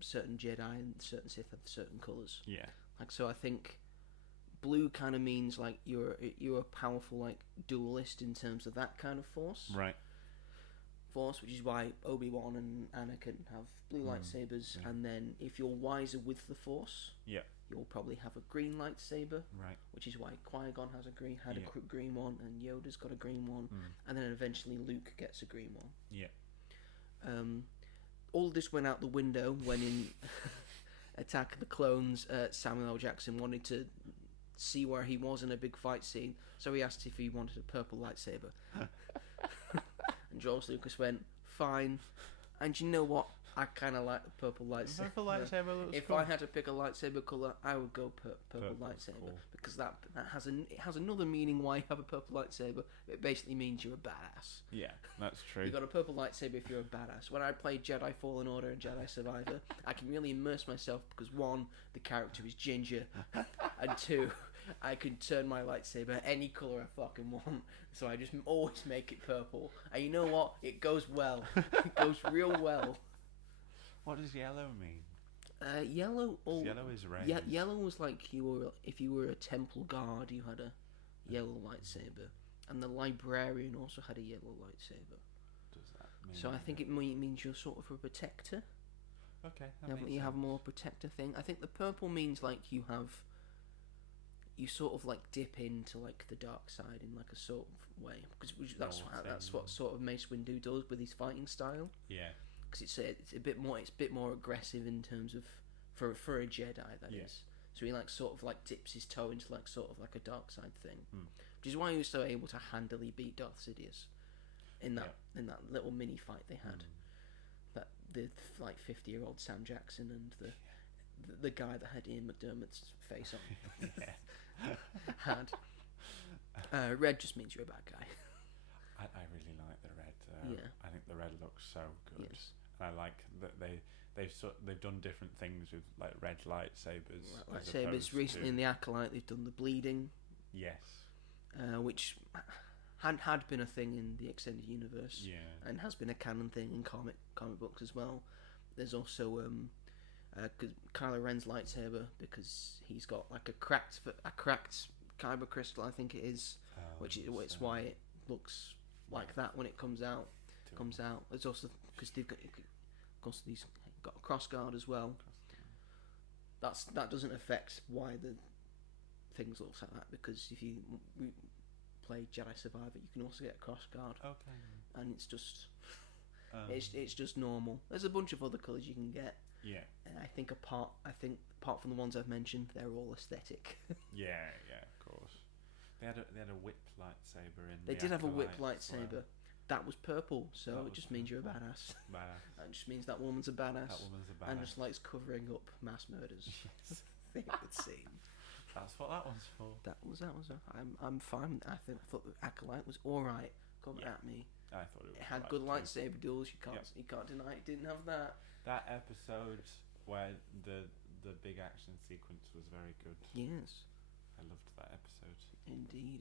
Jedi and certain Sith have certain colours. Yeah. Like so, I think blue kind of means like you're a powerful like dualist in terms of that kind of force. Right. Force, which is why Obi-Wan and Anakin have blue lightsabers, and then if you're wiser with the Force, you'll probably have a green lightsaber. Right. Which is why Qui-Gon has a green one, and Yoda's got a green one, and then eventually Luke gets a green one. Yeah. All this went out the window when in Attack of the Clones, Samuel L. Jackson wanted to see where he was in a big fight scene, so he asked if he wanted a purple lightsaber. And George Lucas went, fine. And you know what? I kind of like the purple lightsaber. Purple lightsaber looks If cool. I had to pick a lightsaber colour, I would go purple lightsaber. Cool. Because that has another meaning why you have a purple lightsaber. It basically means you're a badass. Yeah, that's true. You got a purple lightsaber if you're a badass. When I play Jedi Fallen Order and Jedi Survivor, I can really immerse myself because one, the character is ginger, and two, I can turn my lightsaber any colour I fucking want. So I just always make it purple. And you know what? It goes well. It goes real well. What does yellow mean? Yellow. Yellow is red. Yeah, yellow was like if you were a temple guard, you had a yellow lightsaber, and the librarian also had a yellow lightsaber. Does that mean? So I think it means you're sort of a protector. Okay. You have more protector thing. I think the purple means like you sort of like dip into like the dark side in like a sort of way, because that's what sort of Mace Windu does with his fighting style. Yeah. Because it's a bit more aggressive in terms of for a Jedi that is. So he like sort of like dips his toe into like sort of like a dark side thing, which is why he was so able to handily beat Darth Sidious in that little mini fight they had. That the like 50-year-old Sam Jackson and the guy that had Ian McDermott's face on Yeah. had. Red just means you're a bad guy. I really like the red. Yeah. I think the red looks so good. Yes. And I like that they've done different things with like red lightsabers. Lightsabers. Recently in the Acolyte, they've done the bleeding. Yes. Which had been a thing in the extended universe. Yeah. And has been a canon thing in comic books as well. There's also Kylo Ren's lightsaber, because he's got like a cracked kyber crystal, I think it is, it's why it looks like that when it comes out. There's also because they've got a crossguard as well. That doesn't affect why the things look like that, because if you play Jedi Survivor, you can also get a crossguard. Okay. And it's just it's just normal. There's a bunch of other colours you can get. Yeah. I think apart from the ones I've mentioned, they're all aesthetic. Yeah, of course. They had a whip lightsaber in. They did have a whip Acolyte lightsaber. as well. That was purple, so That it was just means you're a badass. Badass. That just means that woman's a badass. That woman's a badass. And just likes covering up mass murders. Yes. I think it would seem. That's what that one's for. That was. I'm fine. I thought the Acolyte was all right. Come at me. I thought it was. It had right good too. lightsaber duels. You can't deny it didn't have that. That episode where the big action sequence was very good. Yes. I loved that episode.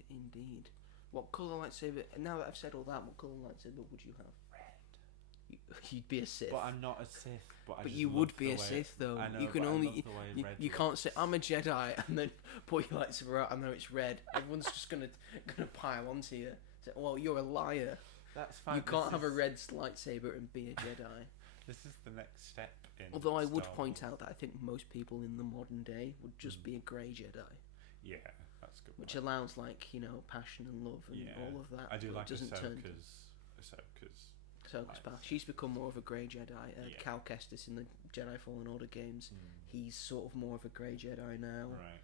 Indeed. What colour lightsaber? Now that I've said all that, what colour lightsaber would you have? Red. You'd be a Sith. But I'm not a Sith. But you would be a Sith, though. I know, you can but only I love the way red you can't looks. say I'm a Jedi and then pull your lightsaber out and know it's red. Everyone's just gonna pile onto you. Say, well, you're a liar. That's fine. You can't have a red lightsaber and be a Jedi. This is the next step in. Although I would Star point Wars. out that I think most people in the modern day would just be a grey Jedi, Yeah, that's a good. which point. allows passion and love and all of that. I do but like it doesn't turn. Ahsoka's. Path. She's become more of a grey Jedi. Yeah. Cal Kestis in the Jedi Fallen Order games, he's sort of more of a grey Jedi now. Right.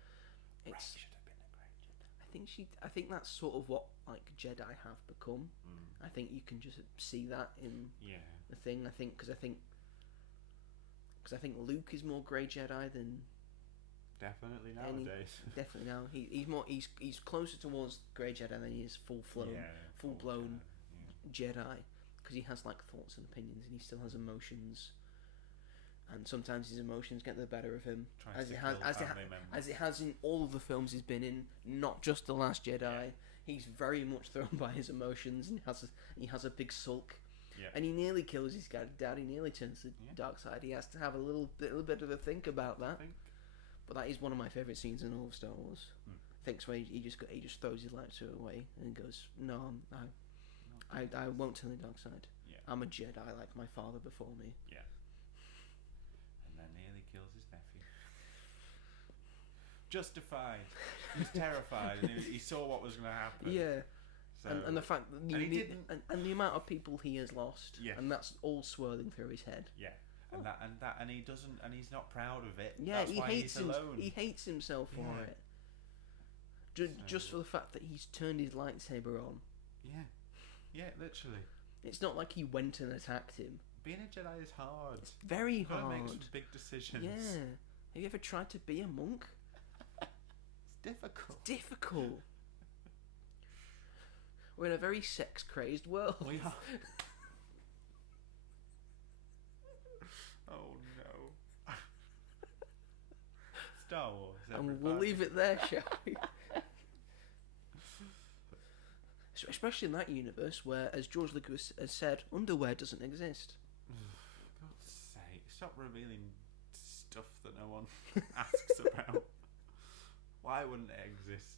Rey It's. should have been a great Jedi. I think that's sort of what like Jedi have become. I think you can just see that in the thing. I think because I think Luke is more grey Jedi than Definitely nowadays. definitely now. He's closer towards grey Jedi than he is full blown Jedi, because he has like thoughts and opinions and he still has emotions. And sometimes his emotions get the better of him, as it has in all of the films he's been in, not just The Last Jedi. Yeah. He's very much thrown by his emotions, and he has a big sulk. Yeah. And he nearly kills his dad. He nearly turns to the dark side. He has to have a little bit of a think about that. But that is one of my favourite scenes in all of Star Wars. Thinks where he just throws his lightsaber away and goes, "No, I won't turn the dark side. Yeah. I'm a Jedi like my father before me." Yeah. And then nearly kills his nephew. Justified. He was terrified, and he saw what was going to happen. Yeah. So, And the fact that and he didn't. and the amount of people he has lost, Yes. and that's all swirling through his head. Yeah. And he doesn't, and he's not proud of it. Yeah, That's he why hates he's alone. He hates himself for Yeah. it. Just for the fact that he's turned his lightsaber on. Yeah. Yeah, literally. It's not like he went and attacked him. Being a Jedi is hard. Very You've got to hard. make some big decisions. Yeah. Have you ever tried to be a monk? It's difficult. Difficult. We're in a very sex-crazed world. We are. Oh no. Star Wars. And we'll leave it there, shall we? Especially in that universe where, as George Lucas has said, underwear doesn't exist. For God's sake, stop revealing stuff that no one asks about. Why wouldn't it exist?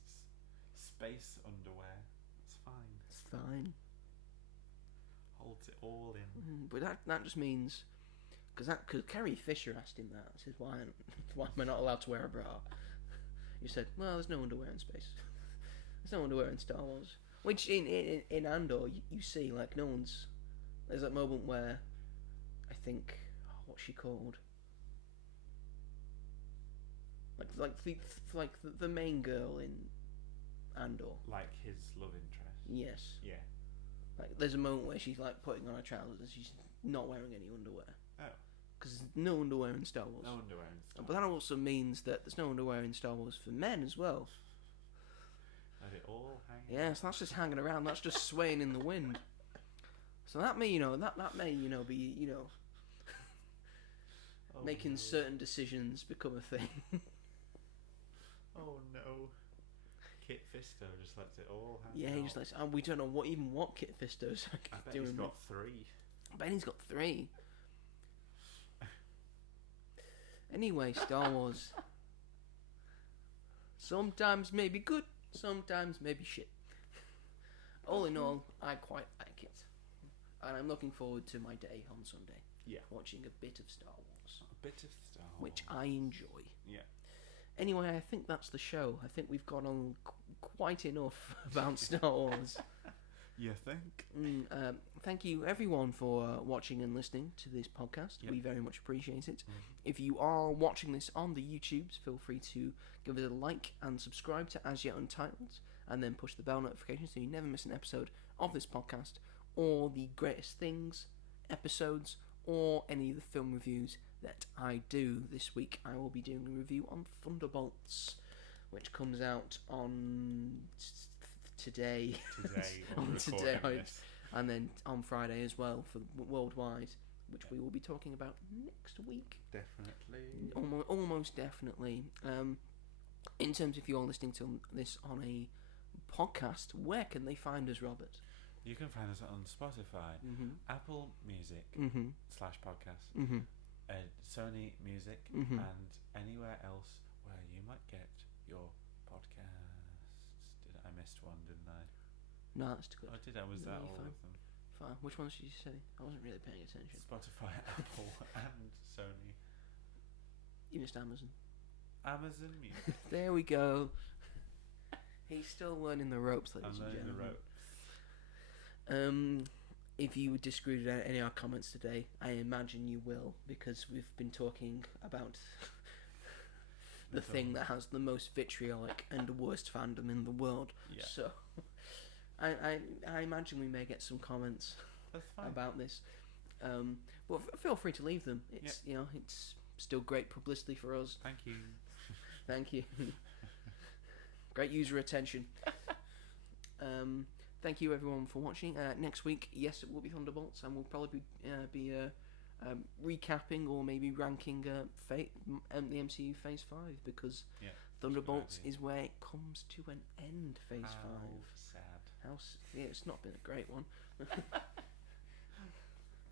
Space underwear. It's fine. It's fine. Holds it all in. But that just means... Because Carrie Fisher asked him that. He said, why am I not allowed to wear a bra? He said, well, there's no underwear in space. There's no underwear in Star Wars. Which in Andor, you see, like, no one's... There's that moment where, I think... what's she called? Like the main girl in Andor. Like his love interest. Yes. Yeah. Like, there's a moment where she's, like, putting on her trousers and she's not wearing any underwear. Oh. because there's no underwear in Star Wars. No underwear in Star Wars. But that also means that there's no underwear in Star Wars for men as well. Let it all hang. Yeah, so that's just hanging around. That's just swaying in the wind. So that may, that may, be, making no. certain decisions become a thing. Oh no. Kit Fisto just lets it all hang. Yeah, he just lets. We don't know what Kit Fisto's I bet doing. he's got 3. I bet he's got 3. Anyway, Star Wars. Sometimes maybe good, sometimes maybe shit. All in all, I quite like it. And I'm looking forward to my day on Sunday. Yeah. Watching a bit of Star Wars. A bit of Star Wars. Which I enjoy. Yeah. Anyway, I think that's the show. I think we've gone on quite enough about Star Wars. You think? Thank you everyone for watching and listening to this podcast. Yep. We very much appreciate it. If you are watching this on the YouTubes, feel free to give it a like and subscribe to As Yet Untitled, and then push the bell notification so you never miss an episode of this podcast, or the Greatest Things episodes, or any of the film reviews that I do. This week I will be doing a review on Thunderbolts, which comes out on today. On today, and then on Friday as well for worldwide, which we will be talking about next week. Definitely. Almost definitely. In terms, if you're listening to this on a podcast, where can they find us, Robert? You can find us on Spotify, Apple Music /podcast, Sony Music, and anywhere else where you might get your podcasts. I missed one, didn't I? No, that's too good. Oh, did I? Was that all fine. of them? Fine. Which ones did you say? I wasn't really paying attention. Spotify, Apple, and Sony. You missed Amazon. Amazon Music. There we go. He's still learning the ropes, ladies and learning gentlemen. the ropes. If you disagreed with any of our comments today, I imagine you will, because we've been talking about the thing that has the most vitriolic and worst fandom in the world. Yeah. So, I imagine we may get some comments about this. But feel free to leave them. It's it's still great publicity for us. Thank you. Thank you. Great user attention. Thank you everyone for watching. Next week, yes, it will be Thunderbolts, and we'll probably be recapping or maybe ranking the MCU Phase 5, because Thunderbolts is where it comes to an end. Phase 5. Sad. It's not been a great one.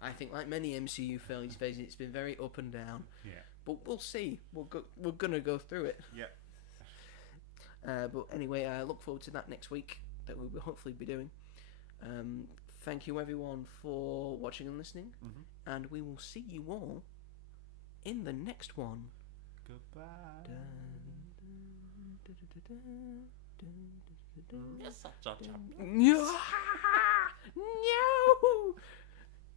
I think, like many MCU phases, it's been very up and down. Yeah. But we'll see. We're gonna go through it. Yeah. But anyway, I look forward to that next week, that we'll hopefully be doing. Thank you everyone for watching and listening, and we will see you all in the next one. Goodbye. You're such a champion. No!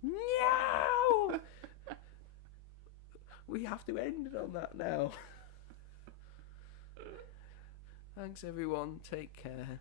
No! We have to end it on that now. Thanks everyone. Take care.